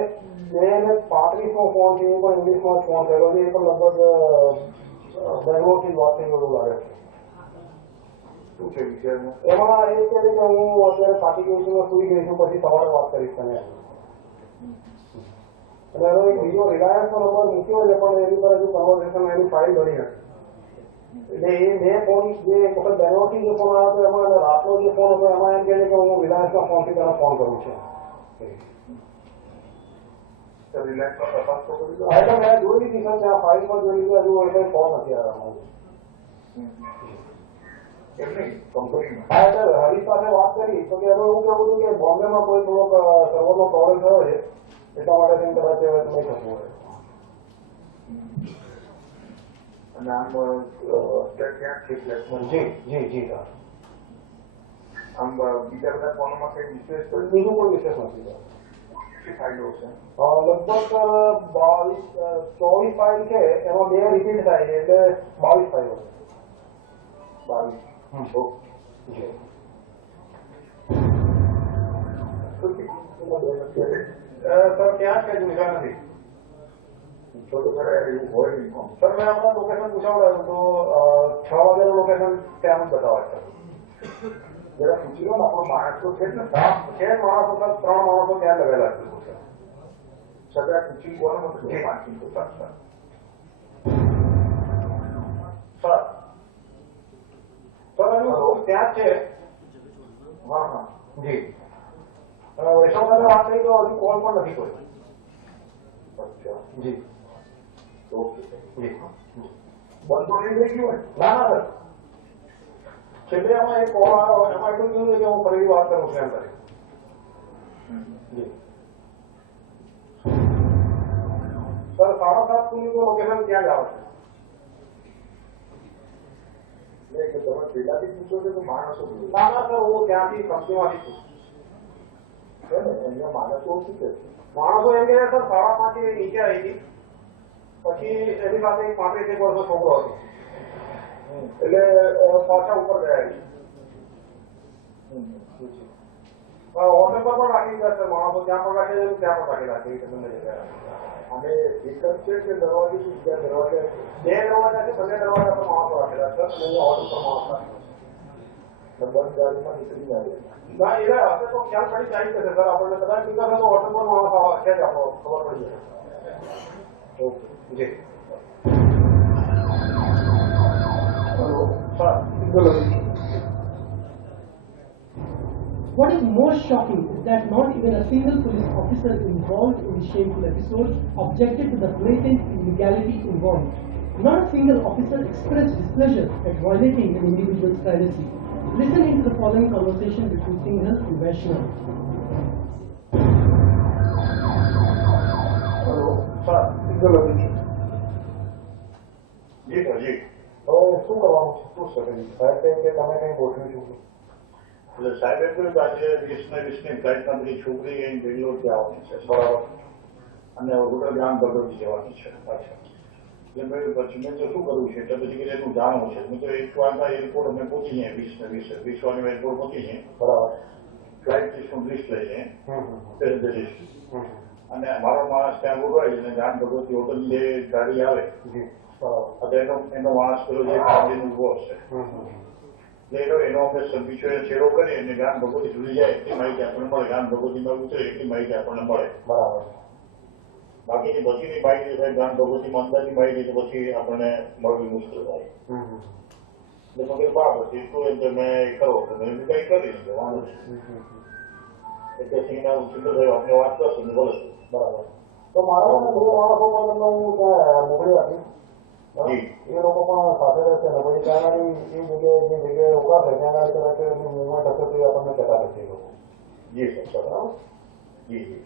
2:35નો ફોન છે, એ પણ ઇંગ્લિશમાં જ ફોન થયેલો છે. એ પણ લગભગ બેંગ્લોરથી જ વાત થઈ એવું લાગે છે. શું છે વિષયમાં? એમાં એ છે કે હું અત્યારે પાર્ટી કેસમાં સુઈ ગઈ છું, પછી સવારે વાત કરીશ તને. અને એનો એક બીજો રિલાયન્સનો નંબર મૂક્યો છે પણ એની પર હજુ કન્વર્સેશન એની ફાઇલ બની નથી. એટલે એ મેં ફોન જે એક વખત બેંગ્લોરથી જે ફોન આવ્યો હતો એમાં રાતનો જે ફોન હતો એમાં એમ કહે છે કે હું રિલાયન્સના ફોનથી તને ફોન કરું છું. રિલાયન્સમાં તપાસ તો કરી દો. એટલે મેં જોઈ લીધી સર, ત્યાં ફાઇલમાં જોઈ લીધી, હજુ એટલે ફોન નથી આવ્યો. એમ નહીં કંપનીમાં. હા, એટલે હરીશ સાથે વાત કરી તો કે એનું એવું કહેવું હતું કે બોમ્બેમાં કોઈ થોડોક સર્વરનો પ્રોબ્લેમ થયો છે, એટલા માટે કદાચ નહીં થતું હોય. અને આમ અત્યારે ક્યાં છે ફ્લેટમાં? જી જી જી સર. આમ બીજા બધા ફોનોમાં કઈ વિશેષ બીજું કોઈ વિશેષ નથી સર. શું ફાયદો છે? લગભગ 24 ફાઇલ છે, એમાં 2 રિપીટ થાય છે એટલે 22 ફાઇલો. 22. જી. સર ક્યાં કઈ નિશા નથી. તો ખરા એવું હોય નહીં. સર મેં આપણા લોકેશન પૂછાવડાવ્યું તો 6 વાગ્યાનું લોકેશન ત્યાં જ બતાવે છે. જરા પૂછી લો ને, આપણો માણસ તો છે જ ને. છે માણસો સર, 3 માણસો ત્યાં લગેલા છે. છતાં પૂછી કોનો મતલબ પાછી તો પાછા સર હજુ ત્યાં જ છે. હા હા જી. વૈષ્ણવ સાથે વાત કરી તો હજુ કોલ પણ નથી કોઈ. અચ્છા જી ઓકે જી. બંધ તો નહીં થઈ ગયું ના ના સર, છેલ્લે આમાં એક કોલ આવ્યો, એમાં એટલું કીધું છે કે હું ફરી વાત કરું છું એમ કરી. જી સર, 7:30 સુધીનું લોકેશન ક્યાં જ આવે છે? એટલે કે તમે પેલાથી પૂછો છો તો માણસો ના ના સર, હું ત્યાંથી કંપનીમાંથી છું. છે ને અહીંયા માણસો શું કે માણસો એમ કે સર 5:30 નીચે આવી હતી, પછી એની સાથે એક 35 વર્ષનો છોકરો હતો, એટલે પાછા ઉપર ગયા. હોટલ પર પણ રાખી ગયા સર માણસો, ત્યાં પણ રાખી દે ત્યાં પણ રાખી રાખે બંને જગ્યાએ. અને એક જ છે કે દરવાજે બીજા દરવાજા? 2 દરવાજા છે, બંને દરવાજા પર માણસો રાખેલા સર, અને અહીંયા હોટલ પર માણસ રાખેલા. બંધ ગાડીમાં નીકળી જાય. ના, એ હશે તો ખ્યાલ પડી જાય છે સર આપણને, કદાચ નીકળશે તો હોટલ પર માણસ છે જ, આપણો ખબર પડી જાય. Okay ji. Sir What is most shocking is that not even a single police officer involved in the shameful episode objected to the blatant illegality involved. Not a single officer expressed displeasure at violating an individual's privacy. Listen into the following conversation between Singhal and Vaishnav. Hello sir, signal લગી છે. જી સર જી. હવે શું કરવાનું છે, શું સ્ટ્રેટેજી? સાહેબ કહે કે તમે કંઈ ગોઠવ્યું છું? એટલે સાહેબે કહ્યું કે આજે 20 ફ્લાઇટમાં બધી છોકરી ગઈ બેંગ્લોરથી આવવાની છે, બરાબર, અને હોટલ ગ્રામ ભગવતી જવાની છે. અચ્છા. એટલે મેં પછી મેં તો શું કરવું છે એટલે પછી કે એનું જાણવું છે. મેં તો એક વારના એરપોર્ટ અમે પહોંચી જઈએ 20 વાગે એરપોર્ટ પહોંચી જઈએ, બરાબર, ફ્લાઇટ લિસ્ટ લઈ જઈએ, લિસ્ટ, અને મારો માણસ ત્યાં બોલવાય અને ગ્રામ ભગવતી હોટલ જે ગાડી આવે એનો માણસ પેલો જે ગાડીનો ઉભો હશે એનો અમે બીજો છેડો કરીએ અને ગામ ભગવતી સુધી જાય એટલી માહિતી આપણને મળે, ગામ ભગવતીમાં ઉતરે એટલી માહિતી આપણને મળે, બરાબર. બાકીની પછીની માહિતી થાય ગામ ભગવતીમાં અંદાજની માહિતી તો પછી આપણને મળવી મુશ્કેલ થાય. એટલે મગર બરાબર એટલું એટલે મેં કરો તો મેં કઈ કરી વાંધો છે એટલે સિંહના સિંગલ સાહેબ આપણે વાત કરશો ને બોલે, બરાબર. તો મારા બે માણસો પણ હું મોકલી આપીશ, એ લોકો પણ સાથે રહેશે ને પછી ત્યાં એ જગ્યાએ જે જગ્યાએ ઉભા થાય ત્યાં કદાચ એમની મુવમેન્ટ હશે તો આપણને કહેતા રહેશે એ લોકો. જી સર, બરાબર. જી જી.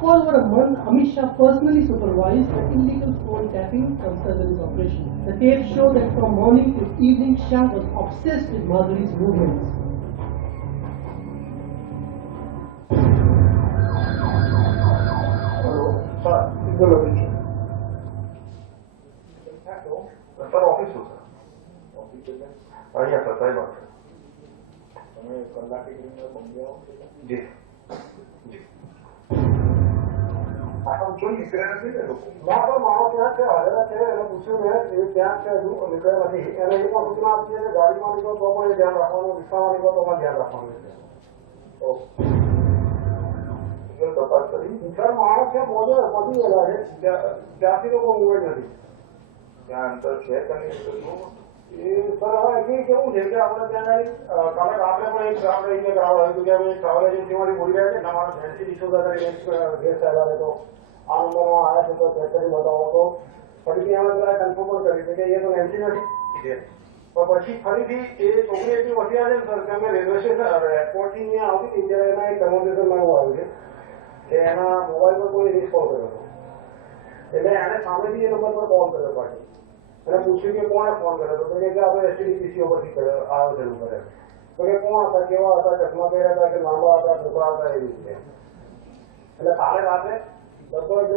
For over a month, Amit Shah personally supervised the illegal phone tapping surveillance operation. The tapes show that from morning to evening, Shah was obsessed with Madhuri's movements. Sir office શું સર? ઓફિસ એટલે અહીંયા સર સાહેબ આવશે. તમે કલાકે બંધ આવો? જી જી. આમ જોઈ નીકળ્યા નથી ને લોકો? ના પણ માણસ ત્યાં છે, હાજર છે, એને પૂછ્યું મેં એ ત્યાં છે, હજુ નીકળ્યા નથી. એને એ પણ સૂચના આપી છે કે ગાડીમાં નીકળો તો પણ એ ધ્યાન રાખવાનું, રિક્ષામાં નીકળો તો પણ ધ્યાન રાખવાનું છે. તપાસ કરી સર માણસ છે પહોંચે પતી ગયેલા છે, ત્યાંથી તો કોઈ મૂવમેન્ટ નથી. ત્યાં અંતર છે કે નહીં તો શું? એ સર હવે એ કેવું છે કે આપણે ત્યાં કાલે રાત્રે પણ એક આપણે અહીંયા ગ્રાઉન્ડ આવ્યું કે અમે ટ્રાવેલ એજન્સીમાંથી બોલી રહ્યા છે કે અમારા ફેન્સી ડિસોઝા કરીને ગેસ્ટ આવ્યા તો આ નંબરમાં આવ્યા છે તો ચેક કરી બતાવો તો ફરીથી અમે બધા કન્ફર્મ પણ કરી છે કે એ તો એમસી નથી પણ પછી ફરીથી એ છોકરી એટલી વસ્યા છે ને સર કે અમે રેલવે સ્ટેશન એરપોર્ટથી અહીંયા આવતી હતી ત્યારે એના એક કન્વર્સેશનમાં એવું આવ્યું છે કે એના મોબાઈલ પર કોઈ મિસ કોલ કર્યો હતો એટલે એને સામેથી એ નંબર પર કોલ કર્યો પાછી અને પૂછ્યું કે કોણે ફોન કર્યો હતો તો કે આપણે એસટીડીપીસીઓ પરથી આવ્યો છે એવું કરે તો કે કોણ હતા, કેવા હતા, ચશ્મા પહેર્યા હતા કે લાંબા હતા, ટુકડા હતા એવી રીતે. એટલે કાલે રાત્રે લગભગ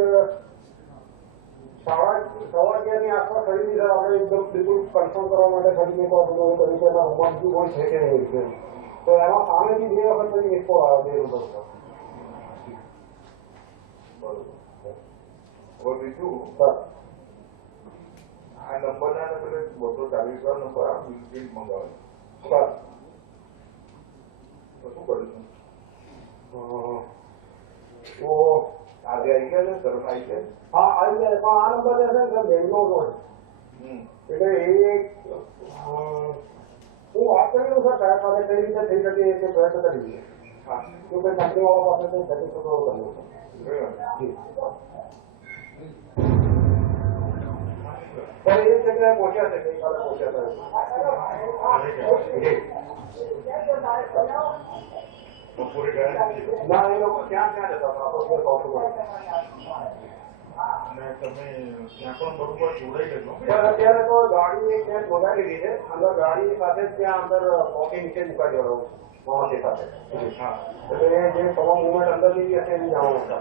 11:30 આસપાસ ફરીથી સર આપણે એકદમ બિલકુલ કન્ફર્મ કરવા માટે ફરી એક વાર બધું કર્યું કે એના રૂમમાં બીજું કોઈ છે કે નહીં રીતે તો એમાં સામેથી 2 વખત પછી મિસ કોલ આવ્યો 2 નંબર પર. બરોબર. હવે બીજું સર આ નંબર ના પેલે 240 નંબર આ બિલ મંગાવે સર તો શું કરીશું? તો આજે આવી ગયા છે સર? આવી ગયા? હા આવી જાય પણ આ નંબર જે છે ને સર બેંગ્લોરનો છે એટલે એ હું વાત કરી લઉં સર સાહેબ સાથે કઈ રીતે થઈ શકે એ પ્રયત્ન કરી દઈએ. હા તો કંઈ કંપનીવાળા પાસે કંઈ સેટિંગ તો કરી લઉં જી સર એ જગ્યાએ પહોંચ્યા છે ગઈકાલે પહોંચ્યા છે બપોરે ગયા ના એ લોકો ત્યાં જતા હતા આપણે કાઉન્ટર અને તમે ત્યાં પણ બરોબર જોડાઈ લેજો. અત્યારે તો ગાડી એક ત્યાં મંગાવી લીધી છે અંદર ગાડી સાથે જ ત્યાં અંદર પોકી નીચે મુકાઈ દેવાનો માણસ સાથે હા એટલે જે તમામ મુવમેન્ટ અંદરની હશે એની જાણવાનું છે.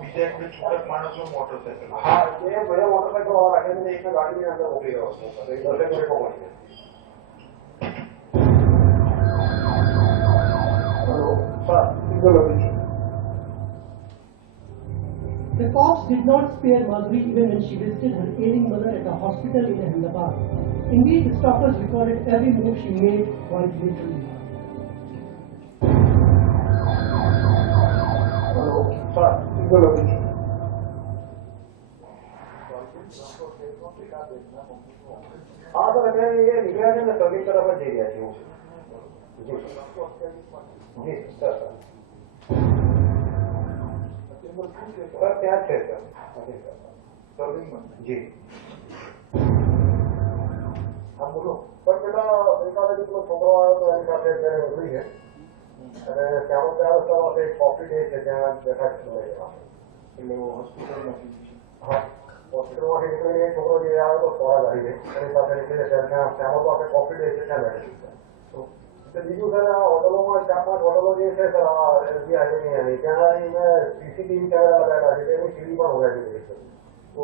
બીજા એક બે છૂટક માણસો મોટરસાયકલ હા એ બધા મોટરસાયકલ વાળા રાખે છે એકને ગાડીની અંદર મોકલી રહ્યો છું 10 મિનિટમાં પહોંચી હેલો સર સિગ્નલ હતી. The cops did not spare Madhuri even when she visited her ailing mother at a hospital in Ahmedabad. Indeed, the stalkers recorded every move she made quite literally. Hello sir signal હતી. હા સર અત્યારે એ નીકળ્યા છે ને સર્વિસ તરફ જ જઈ રહ્યા છે જી સર સર ત્યાં જ છે સર સર્વિસમાં જી હા બોલો સર પેલા ગઈકાલે જે પેલો છોકરો આવ્યો તો એની સાથે અત્યારે નીકળી છે અને ત્યાં ત્યાં એક કોફી ડે છે ત્યાં બેઠા છે એટલે હોસ્પિટલમાં હા હોસ્પિટલમાંથી નીકળીને એક છોકરો જે આવે તો સોળા ગાડી ગઈ એની સાથે નીકળીને ત્યાં તો આપણે કોફી ડે છે ત્યાં બેઠી બીજું સર આ હોટલોમાં 4-5 હોટલો જે છે સર આ એસબી હાઈવેની એની ત્યાં મેં સીસીટીવી કેમેરા લગાવેલા છે તેની સીડી પણ ઉગાડી દીધી છે તો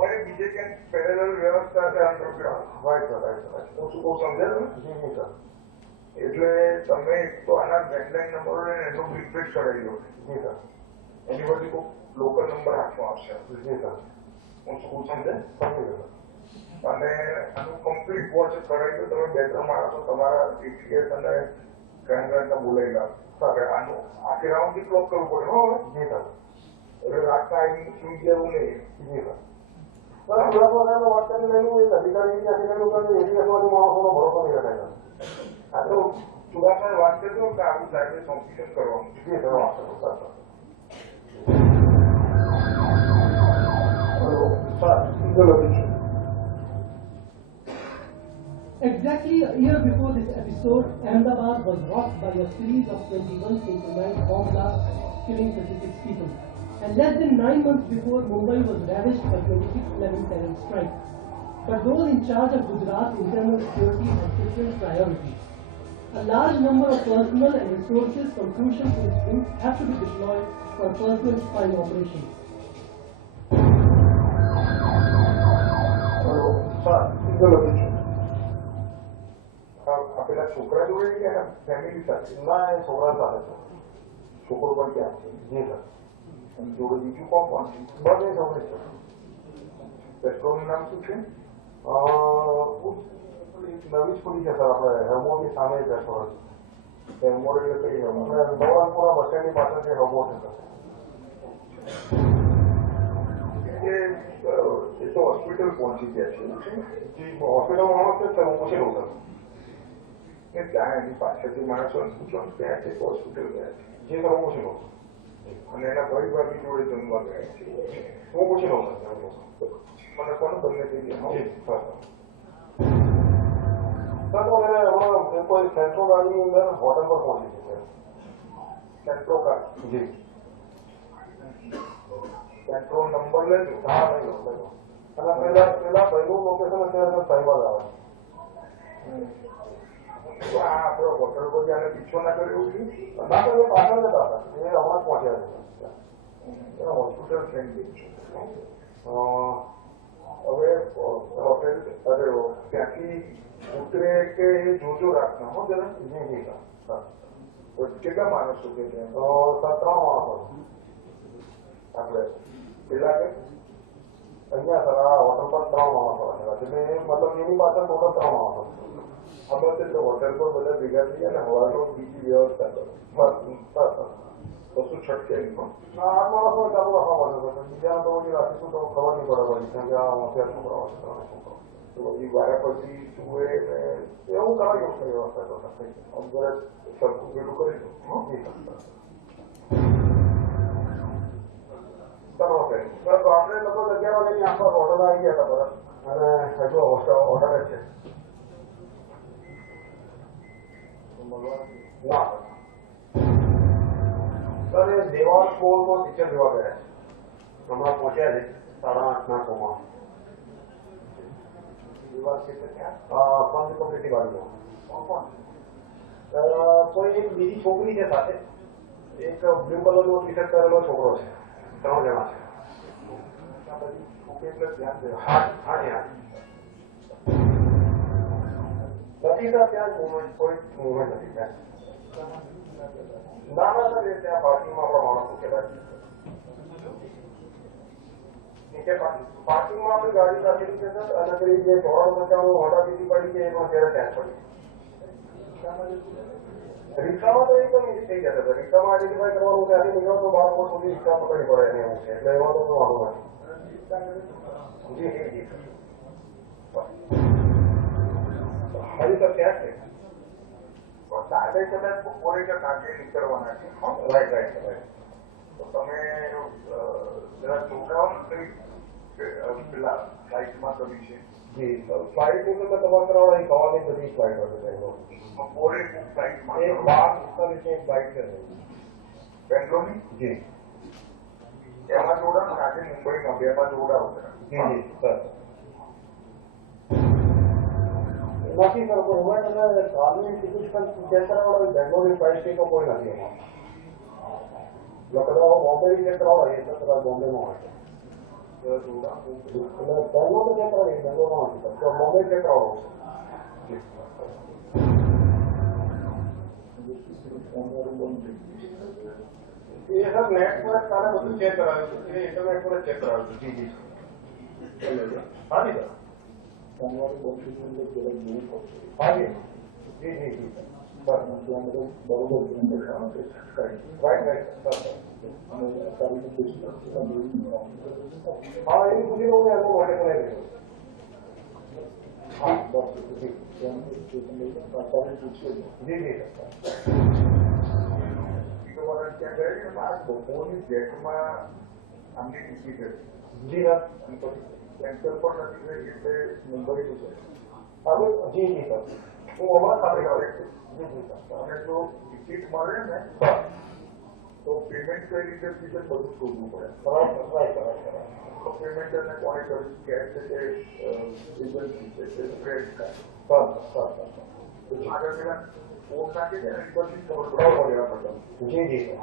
હવે બીજે ક્યાંક પેરેલલ વ્યવસ્થા છે અંડરગ્રાઉન્ડ રાઈટ સર રાઈટ હું શું કહું સમજે જી સર એટલે તમે એક તો આના લેન્ડલાઇન નંબરો લઈને એનો રિફ્રેશ કરાવી દો જી સર એની પછી કોઈ લોકલ નંબર હાથમાં આવશે જી સર હું શું સમજે સમજી ગયો અને આનું કમ્પ્લીટ વોચ કરાવી દો તમે 2-3 માણસો તમારા ટીટીએસ અને ક્રાઇમ બોલાવી લો આનું આખી રાઉન્ડથી ક્લોક કરવું પડે હો જી સર એટલે રાતના આવીને સુઈ જવું નહીં જી સર સર થોડા પ્રકારનો વાત કરી રહ્યું એક અધિકારી ત્યાંથી રહ્યું કે એટીએસમાંથી માણસોનો ભરોસો નહીં રખાય આ તો ચુડાસમાએ વાત કરજો કે આવું સાહેબે સંશોધન કરવાનું જી સર વાત કરું sir Exactly a year before this episode, Ahmedabad was rocked by a series of 21 synchronized bomb blasts, killing 36 people. And less than 9 months before, Mumbai was ravaged by 26/11 terror strikes. But those in charge of Gujarat's internal security had different priorities. A large number of personnel and resources from crucial police groups have to be deployed for personal spying operations. પેલા છોકરા જોડે કે ફેમિલી સાથે ના એ છોકરા સાથે છે છોકરો પણ ક્યાં છે જી સર જોડે બીજું કોણ છે બસ એ છોકરી છે પેટ્રોલનું નામ શું છે નવી સ્કૂલી છે સર આપણે હેમોની સામે રેસ્ટોરન્ટ હેમોર એટલે કઈ હેમોર નવરંગપુરા બસ સ્ટેન્ડની પાછળ જે હેમો છે સર એ તો હોસ્પિટલ પહોંચી ગયા છે જી હોસ્પિટલ માણસ છે સર હું પૂછી લઉં સર ત્યાં એની પાછળથી માણસો પૂછો ક્યાં છે હોસ્પિટલ ગયા છે જી સર હું પૂછી લઉં અને એના પરિવારની જોડે જમવા ગયા છે હું પૂછી લઉં સર મને કોણ તમને થઈ ગયા જી સર સર તો મેં હમણાં કોઈ સેન્ટ્રો ગાડીની અંદર હોટલ પર પહોંચી છે sir Santro car G Santro number લેજો હા લઈ લો અને પેલા પહેલું લોકેશન અત્યારે સાઈબાદ આવે તો આ આપણે હોટલ પર જયારે પીછો ના કર્યો છે ના તો એ પાછળ જતા હતા એ હમણાં જ પહોંચ્યા છે હોસ્પિટલ થઈ ગઈ હવે હોટેલ અરે ત્યાંથી ઉતરે કે એ જોજો રાખના હો જરા જી જી સર કેટલા માણસો કે ત્યાં તો સર 3 માણસો આપણે પેલા કે અહીંયા સર આ હોટલ પર 3 માણસો રહેલા છે એટલે મતલબ એની પાછળ ટોટલ 3 માણસો આ બસ એટલે હોટેલ પર બધા ભેગા થઈ ગયા ને હવાનો બીજી વ્યવસ્થા કરો બસ સર કશું છટકે નહીં ના 8 માણસો ચાલુ રાખવા માટે સર બીજાને તો હજી રાખીશું તો ખબર નહીં પડે ભાઈ કેમ કે આ હોશિયાર છોકરાઓ છે તો એ વાયા પછી સુએ ને એવું કરાયું છે વ્યવસ્થા તો સર અંદર સરખું પેલું કરી દો જી સર સર ઓકે સર તો આપણે લગભગ 11 વાગ્યાની આસપાસ હોટલ આવી ગયા હતા બરાબર અને હજુ હોટલ જ છે ના સર એ દેવાલ સ્કૂલમાં ટીચર જોવા ગયા છે હમણાં પહોંચ્યા છે 8:30 કોમાં વિવાદ છે ત્યાં પંચકમની બાજુમાં કોણ કોઈ એક બીજી છોકરી છે સાથે એક બ્લુ કલરનો ટી શર્ટ પહેરેલો છોકરો છે 3 જણા છે આ બધી છોકરી એટલે ધ્યાન દે હા હા જી હા નથી સર ત્યાં કોઈ મુવમેન્ટ નથી ત્યાં ના ના સર એ ત્યાં પાર્કિંગમાં આપણા માણસો ઉકેલા છે પાર્કિંગમાં આપણી ગાડી રાખેલી છે સર અને પેલી જે 9495 હોન્ડા બીજી પડી છે એમાં ત્યારે ત્યાં પડી રિક્ષામાં તો એકદમ ઈઝી થઈ જશે સર રિક્ષામાં આઈડેન્ટિફાઈ કરવાનું ત્યાંથી નીકળો તો 12 ફૂટ સુધી રિક્ષા પકડી પડે એને એવું છે એટલે એમાં તો વાંધો નથી જી જી હજી સર ત્યાં છે સાહેબે કદાચ બપોરે કે કાંકે નીકળવાના છે રાઈટ રાઈટ રાઈટ તો તમે જરા છોકરાઓને કઈ પેલા ફ્લાઇટમાં કરી છે જી ફ્લાઇટની તો મેં તમારે કરવાની સવારની બધી ફ્લાઇટ હતી બપોરે ફ્લાઇટમાં એક 12:45 ફ્લાઇટ છે બેંગ્લોરની જી એમાં જોડા ને આજે મુંબઈમાં બેમાં જોડા હતા. જી જી સર બાકી સર કોઈ અને ધાર્મિક ટિકિટ પણ ચેક કરાવવા બેંગ્લોરની પ્રાઇસ ટીકો કોઈ નથી એમાં લોકો બોમ્બે ચેક કરાવવા એ તો બોમ્બેમાં હોય જોડા બેંગ્લોર તો ચેક કરાવીએ બેંગ્લોરમાં નથી તો બોમ્બે ચેક કરાવવું એ સર નેટ પર તારે બધું ચેક કરાવ્યું છે એ ઇન્ટરનેટ પર ચેક કરાવ્યું છે. જી હા જી સર. हाँ जी जी जी जी सर बरोबर राइट राइट सर हाँ ये मुझे लोग आपको वाटे करेंगे हाँ बस जी जी जी બપોરની જેટમાં આમની ટિકિટ હતી जी सर કેન્સલ પણ નથી થઈ એટલે મુંબઈનું છે. अभी जी जी सर वो हमारा खाते का जी जी सर અને જો ટિકિટ મળે ને તો પેમેન્ટ કઈ રીતે બીજે બધું શોધવું પડે. राइट તો પેમેન્ટ અને કોને કર્યું કેશ છે કે એજન્સી છે કે ક્રેડિટ કાર્ડ सर सर આગળ પેલા કોડ નાખી દે ને એ પછી ખબર પડે લેવા પડે. जी जी सर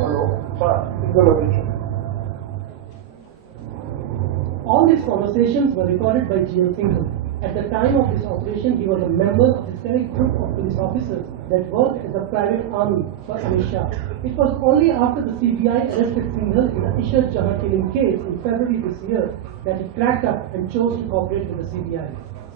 હેલો सर इधर लगी All these conversations were recorded by GL Singhal. At the time of this operation, he was a member of the select group of police officers that worked as a private army for Amit Shah. It was only after the CBI arrested Singhal in the SHAH'S Jahan killing case in February this year that he cracked up and chose to cooperate with the CBI.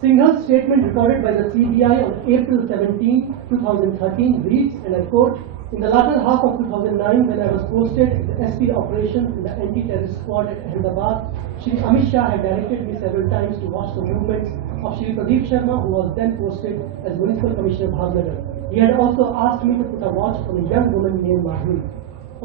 Singhal's statement recorded by the CBI on April 17, 2013 reads, and I quote, "In the latter half of 2009, when I was posted in the SP operations in the anti-terrorist squad at Ahmedabad, Shri Amit Shah had directed me several times to watch the movements of Shri Pradeep Sharma, who was then posted as Municipal Commissioner Bhavnagar. He had also asked me to put a watch on a young woman named Madhuri."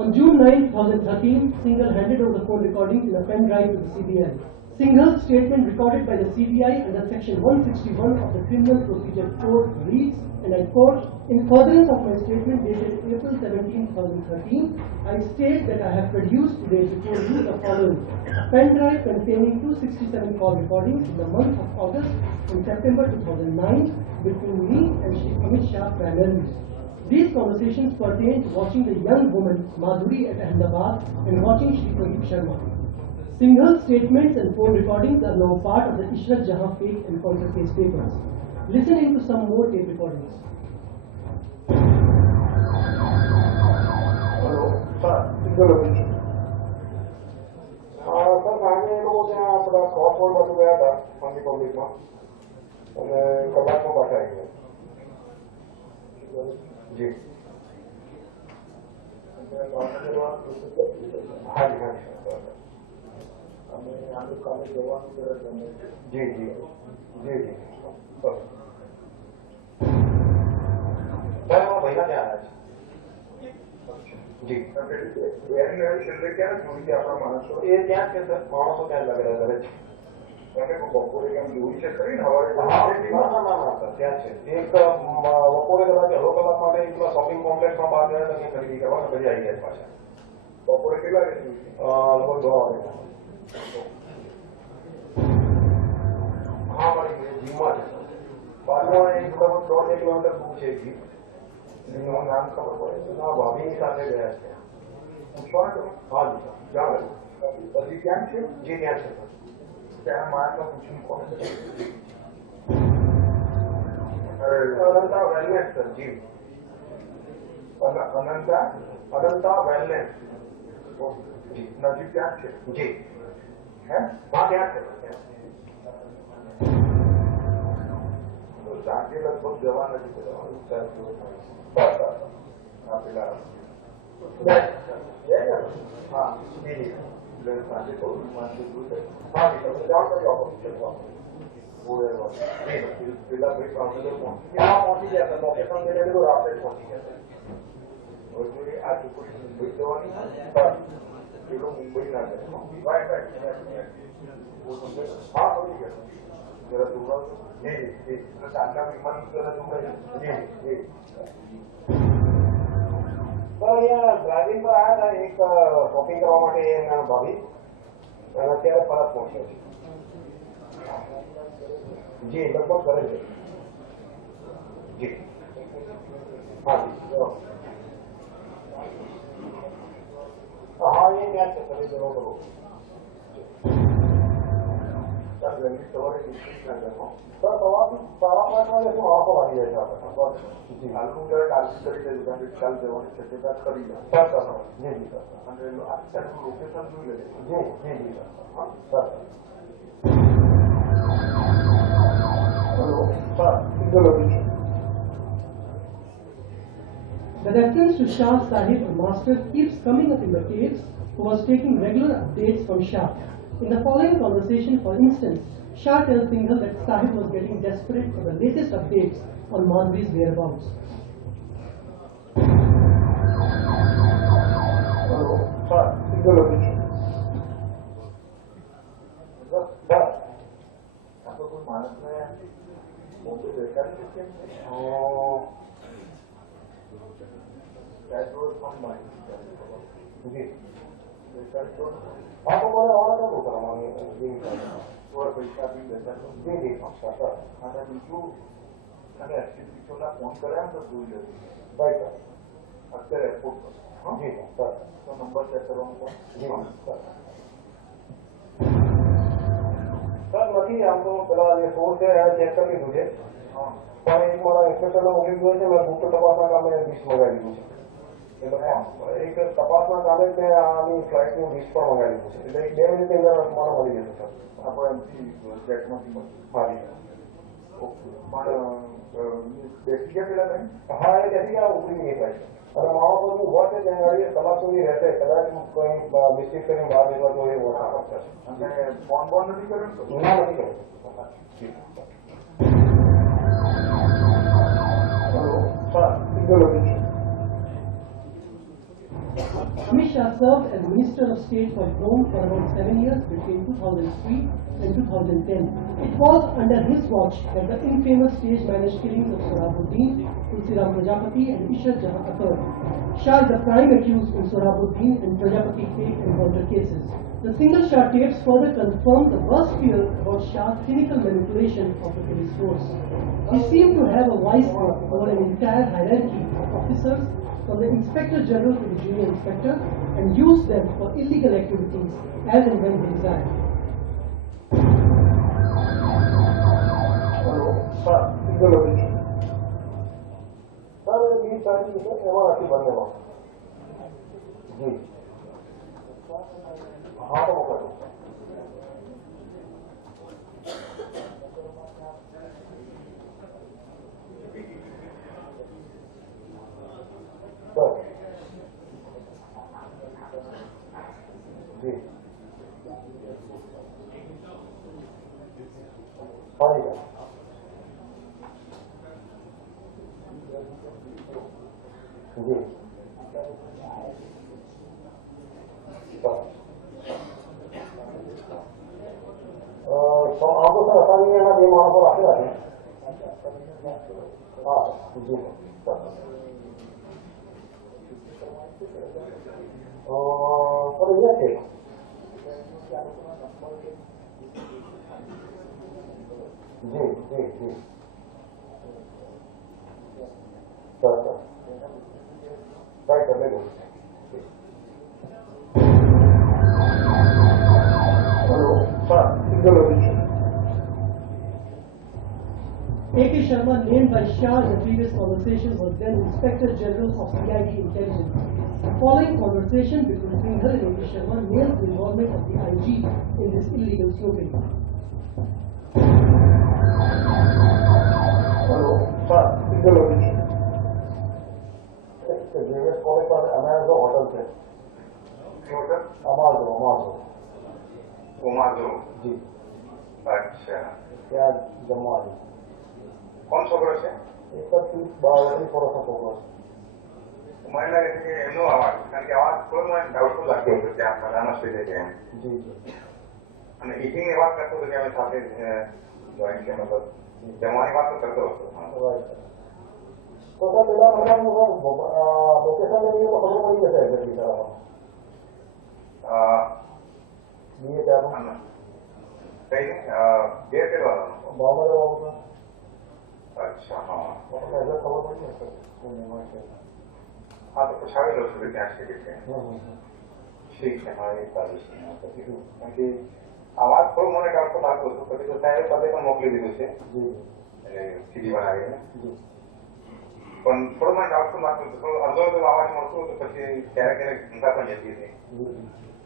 On June 9, 2013, Singhal handed over the phone recordings in a pen drive to the CBI. Singhal's statement recorded by the CBI under Section 161 of the Criminal Procedure Code reads, and I quote, "In furtherance of my statement dated April 17, 2013, I state that I have produced today before you the following: a pen drive containing 267 call recordings in the month of August and September 2009 between me and Shri Amit Shah primarily. These conversations pertain to watching the young woman Madhuri at Ahmedabad and watching Shri Pradeep Sharma. Singhal's statements and phone recordings are now part of the SHAH'S Jahan fake encounter case papers. Listen into some more tape recordings. Hello sir इधर लगी सर सामने ये लोग ત્યાં આપણા cross road બાજુ ગયા હતા ફંડી પબ્લિકમાં અને કલાકમાં પાછા આવી ગયા જી हाँ जी हाँ जी અમે આનું કામે જવાનું કરે છે जी जी जी जी सर सर वो भैया क्या आया जी એટલે ક્યારે જોઈ આપણા માણસો ये क्या के सर माणसों क्या लग रहा है તમે બપોરે કેમ જોઈ છે ખરી ને સવારે ના સર ત્યાં છે એક બપોરે કદાચ અડધો કલાક માટે એટલા શોપિંગ કોમ્પ્લેક્સમાં બહાર ગયા હતા કે ખરીદી કરવા પછી આવી ગયા પાછા બપોરે કેટલા વાગે જોઈ લગભગ 2 વાગે હા મારી જીમમાં છે બાજુમાં એક લગભગ 1.5 કિલોમીટર દૂર છે જીમ એનું નામ ખબર પડે ના ભાભીની સાથે ગયા છે પૂછવાનું હા જી સર ક્યાં પછી ક્યાં છે જી ત્યાં છે સર ત્યાં માણસને પૂછ્યું કોણ અનંતા વેલનેસ સર જી અનંતા વેલનેસ જી નજીક ત્યાં છે જી હે હા ત્યાં છે તો સાંજે લગભગ જવા નથી જવાનું પેલા હા જી જી એટલે સાંજે કહું માનસિક રીતે હા જી સર જાણ કરી આપો પેલા ભાઈ પાસે यहाँ पहुंची गया था लोकेशन देने को रात में पहुंची गया था આ છોકરી મુંબઈ જવાની પેલો મુંબઈ ના જાય राइट राइट हाँ समझ गया જરા દુકાન जी जी સાંજના વિમાન જરા દુકાન जी जी તો અહીંયા ડ્રાઇવિંગ પર આવ્યા હતા એક શોપિંગ કરવા માટે એના ભાભી અને અત્યારે પરત પહોંચ્યો છે. જી લગભગ કરે છે. જી હા જી હા એ ત્યાં છે તમે જરો કરો. સર સવારે સર સવા 5 વાગે શું આંખો વાગી જાય છે આપણે? જી હાલનું જરા કાળજી કરી લેજો કારણ કે ખ્યાલ દેવાની શક્યતા કરી લે. સર સર જી જી સર અને આ લોકેશન જોઈ લેજો. જી જી જી સર હા સર હેલો સર સીધો location. The reference to Shah's Sahib, a master, keeps coming up in the tapes, who was taking regular updates from Shah. In the following conversation, for instance, Shah tells Singhal that Sahib was getting desperate for the latest updates on Madhvi's whereabouts. Hello, sir, single location. Sir, आपको कोई मानस में मुंबई देखा नहीं क्या? Cash road कौन माइंड? जी, cash road आपको बोला वाला तो होगा हमारे जी और पैसा भी देता है जी जी अच्छा सर અને બીજું અને એક્ટિવિટીઓના ફોન કર્યા તો જોઈ લેજો રાઈટ સર અત્યારે એરપોર્ટ પર હા જી સર તો નંબર ચેક કરવાનો છે જી સર સર નથી આમ તો પેલા જે સોર્સ છે એ ચેક કરી લીધું છે પણ એક મારા ઇન્સ્પેક્ટરને મોકલી દીધો છે મેં ગુપ્ત તપાસના કામે લિસ્ટ મંગાવી દીધું છે. એક તપાસના કામે મેં આની ફ્લાઇટનું લિસ્ટ પણ મંગાવી દીધું છે એટલે 2 મિનિટની અંદર મને મળી જશે સર. આપણે એમથી ચેકમાંથી હા જી ઓકે પણ બેસી ગયા પેલા time? હા એ બેસી ગયા ઉપરી નહીં થાય અને મારો બધું ઉભા છે ત્યાં ગાડી કલાક સુધી રહેશે કદાચ કોઈ મિસ્ટેક કરીને બહાર નીકળવા તો એ ઓછા કરશે અને ફોન બોન નથી કર્યો ના નથી કર્યો. Hello sir Singhal location. Amit Shah served as Minister of State for Home for about 7 years between 2003 and 2010. It was under his watch that the infamous stage-managed killings of Sohrabuddin, Tulsiram Prajapati and Ishrat Jahan occurred. Shah is the prime accused in Sohrabuddin and Prajapati fake encounter cases. The single Shah tapes further confirm the worst fear about Shah's cynical manipulation of the police force. He seemed to have a vice grip over an entire hierarchy of officers from the Inspector General to the Junior Inspector and used them for illegal activities as and when he desired. Hello sir Singhal location. Sir એ 20 તારીખ છે એમાં રાખી બંનેમાં જી હા તો મોકલો સર જી ફરી ગયા जी तो आपको सर आसानी में ना बीमा को आते हैं हाँ जी सर ये थे जी जी जी सर सर राइट कर लेंगे. Hello sir Singhal location. A.K. Sharma, named by Shah in the previous conversation, was then Inspector General of CID Intelligence. The following conversation between Singhal and A.K. Sharma nails the involvement of the IG in this illegal snooping. Hello sir Singhal location. JVS college पर अमेजो होटल से होटल अमाजो अमाजो उमाजो जी अच्छा क्या जमा कौन છોકરો છે? 31-32 વર્ષનો છોકરો છે. મને લાગે છે કે એમનો અવાજ કારણ કે અવાજ થોડો મને ડાઉટફુલ લાગ્યો હતો ત્યાં નાના સ્ટેજે છે જી જી અને ઇટિંગની વાત કરતો હતો કે અમે સાથે જોઈન્ટ છે મતલબ જમવાની વાત તો કરતો હતો. રાઈટ तो सर પેલા मतलब लोकेशन लेंगे तो खबर पड़ी कैसे एग्जैक्टली सर ये क्या कहीं डेढ़ के बाद बॉम्बे होगा अच्छा हाँ ऐसा खबर पड़ी है सर हाँ तो कुछ आगे लोग सुविधा आज के देखे ठीक है हाँ एक बात क्योंकि आवाज थोड़ा मोने का आपको बात करो कभी तो सारे पते का मोकली दी उसे सीधी बनाए पण थोड़ा मैं आपको बात करूँ तो अगर तो आवाज मोकलो तो પછી ક્યારે ક્યારે ચિંતા પણ જતી હતી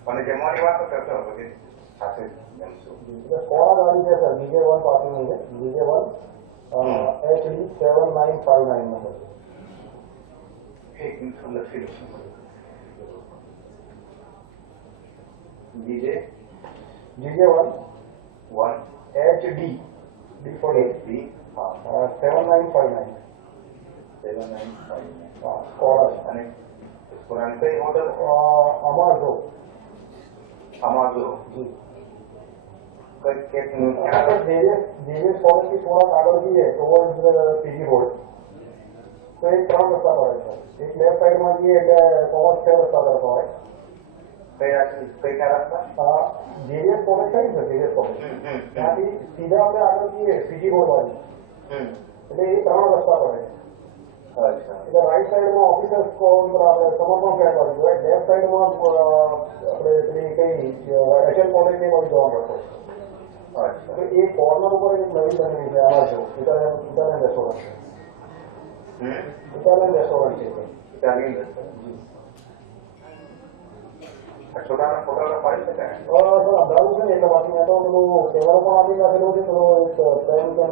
અને જમવાની વાત તો કરતો હતો કે સાથે જમશું कोड़ा गाड़ी है सर DJ1 पार्किंग में है DJ1 HD 7959 नंबर एक मिनट हम लोग फिर DJ1 HD D for HD 7959 कोड़ा અને पुराने कई होटल अमाजो जी जेजेस कॉलेज की थोड़ा आगे भी है टुवर्ड्स पीजी रोड तो एक ત્રણ રસ્તા પડે છે એક લેફ્ટ સાઈડ માં જઈએ એટલે કોમર્સ ફેર રસ્તા તરફ આવે कई क्या रास्ता जेजेस कॉलेज है सर जेजेस कॉलेज ત્યાંથી સીધા આપણે આગળ જઈએ પીજી રોડ વાળી એટલે એ ત્રણ રસ્તા પડે अच्छा એટલે રાઈટ સાઈડ માં ઓફિસર્સ કોન્ટર આપણે સમર્પણ ફ્લેટ વાળી જોઈએ લેફ્ટ સાઈડ માં આપણે પેલી કઈ એશિયન કોલેજ ની વાળી જવાનું રસ્તો अच्छा तो एक कॉर्नर ऊपर एक नवी बनी है आवाजो इटालियन रेस्टोरेंट इटालियन रेस्टोरेंट है इटालियन रेस्टोरेंट छोटा ना फोटो का पाई सकते हैं सर अंदाज से एक बात नहीं आता तो कैमरा को आगे का चलो तो एक टाइम के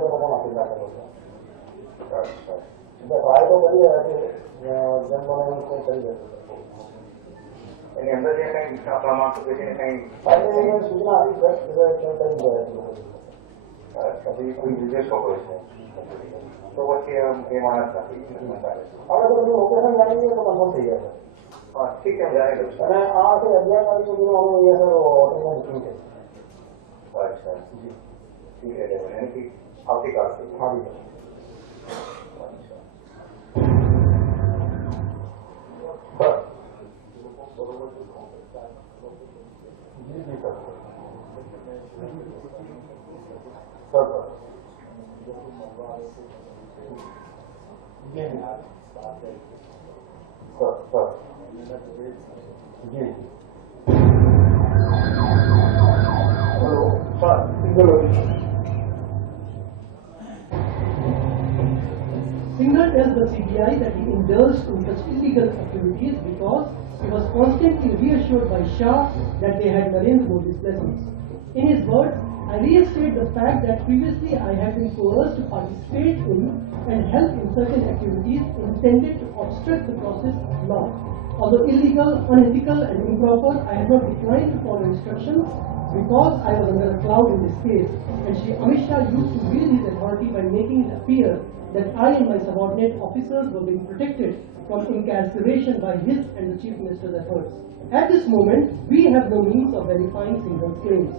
को आगे का चलो अच्छा ट्राई तो करिए कि जन बनाने को करिए यानी अंदर ये कहीं अपना मार्क्स देखने कहीं फाइनली ये सूचना आ रही है इधर क्या करें कभी कोई विशेष हो गए तो वो ये माना था अगर तो लोकेशन जाएंगे तो कंफर्म ठीक है हाँ ठीक है जाएगा અને આ છે 11 તારીખ સુધીનો એ સર હોટલમાં બુકિંગ છે अच्छा जी ठीक है यानी कि आपकी कार से हाँ जी अच्छा जी जी सर सर जी सर सर जी hello sir Singhal Singhal tells the CBI that he indulged in such illegal activities because he was constantly reassured by Shah that they had Narendra Modi's blessings. In his words, I reiterate the fact that previously I had been coerced to participate in and help in certain activities intended to obstruct the process of law. Although illegal, unethical and improper, I had not declined to follow instructions because I was under a cloud in this case, and Shri Amit Shah used to wield his authority by making it appear that I and my subordinate officers were being protected from incarceration by his and the Chief Minister's efforts. At this moment, we have no means of verifying Singhal's claims.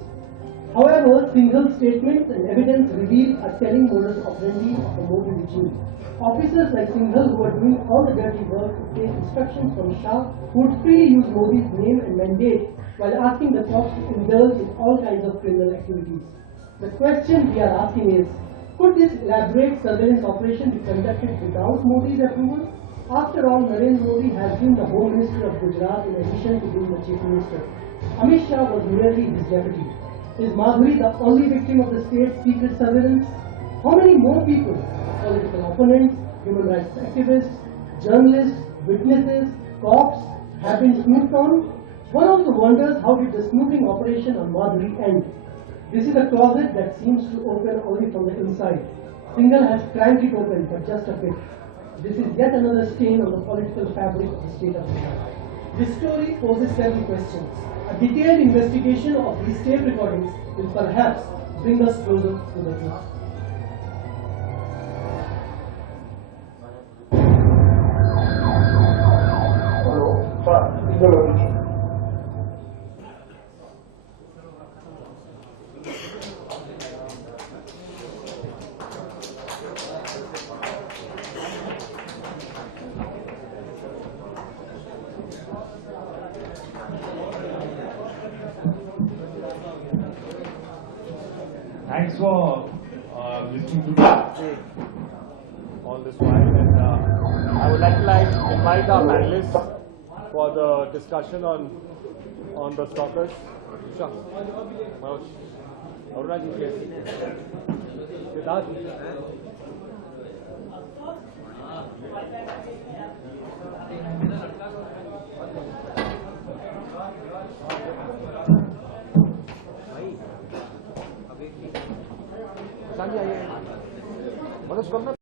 However, Singhal's statements and evidence reveal a telling modus operandi of the Modi regime. Officers like Singhal, who are doing all the dirty work to take instructions from Shah, would freely use Modi's name and mandate while asking the cops to indulge in all kinds of criminal activities. The question we are asking is, could this elaborate surveillance operation be conducted without Modi's approval? After all, Narendra Modi has been the Home Minister of Gujarat in addition to being the Chief Minister. Amit Shah was merely his deputy. Is Madhuri the only victim of the state's secret surveillance? How many more people, political opponents, human rights activists, journalists, witnesses, cops, have been snooped on? One also wonders how did the snooping operation on Madhuri end? This is a closet that seems to open only from the inside. Singhal has cranked it open for just a bit. This is yet another stain on the political fabric of the state of Gujarat. This story poses several questions. A detailed investigation of these tape recordings will perhaps bring us closer to the truth. Hello sir single thanks for listening to me on this while, and I would like to invite our panelists for the discussion on the stalkers. Sure. Aruna ji, yes. Siddharth. Manoj,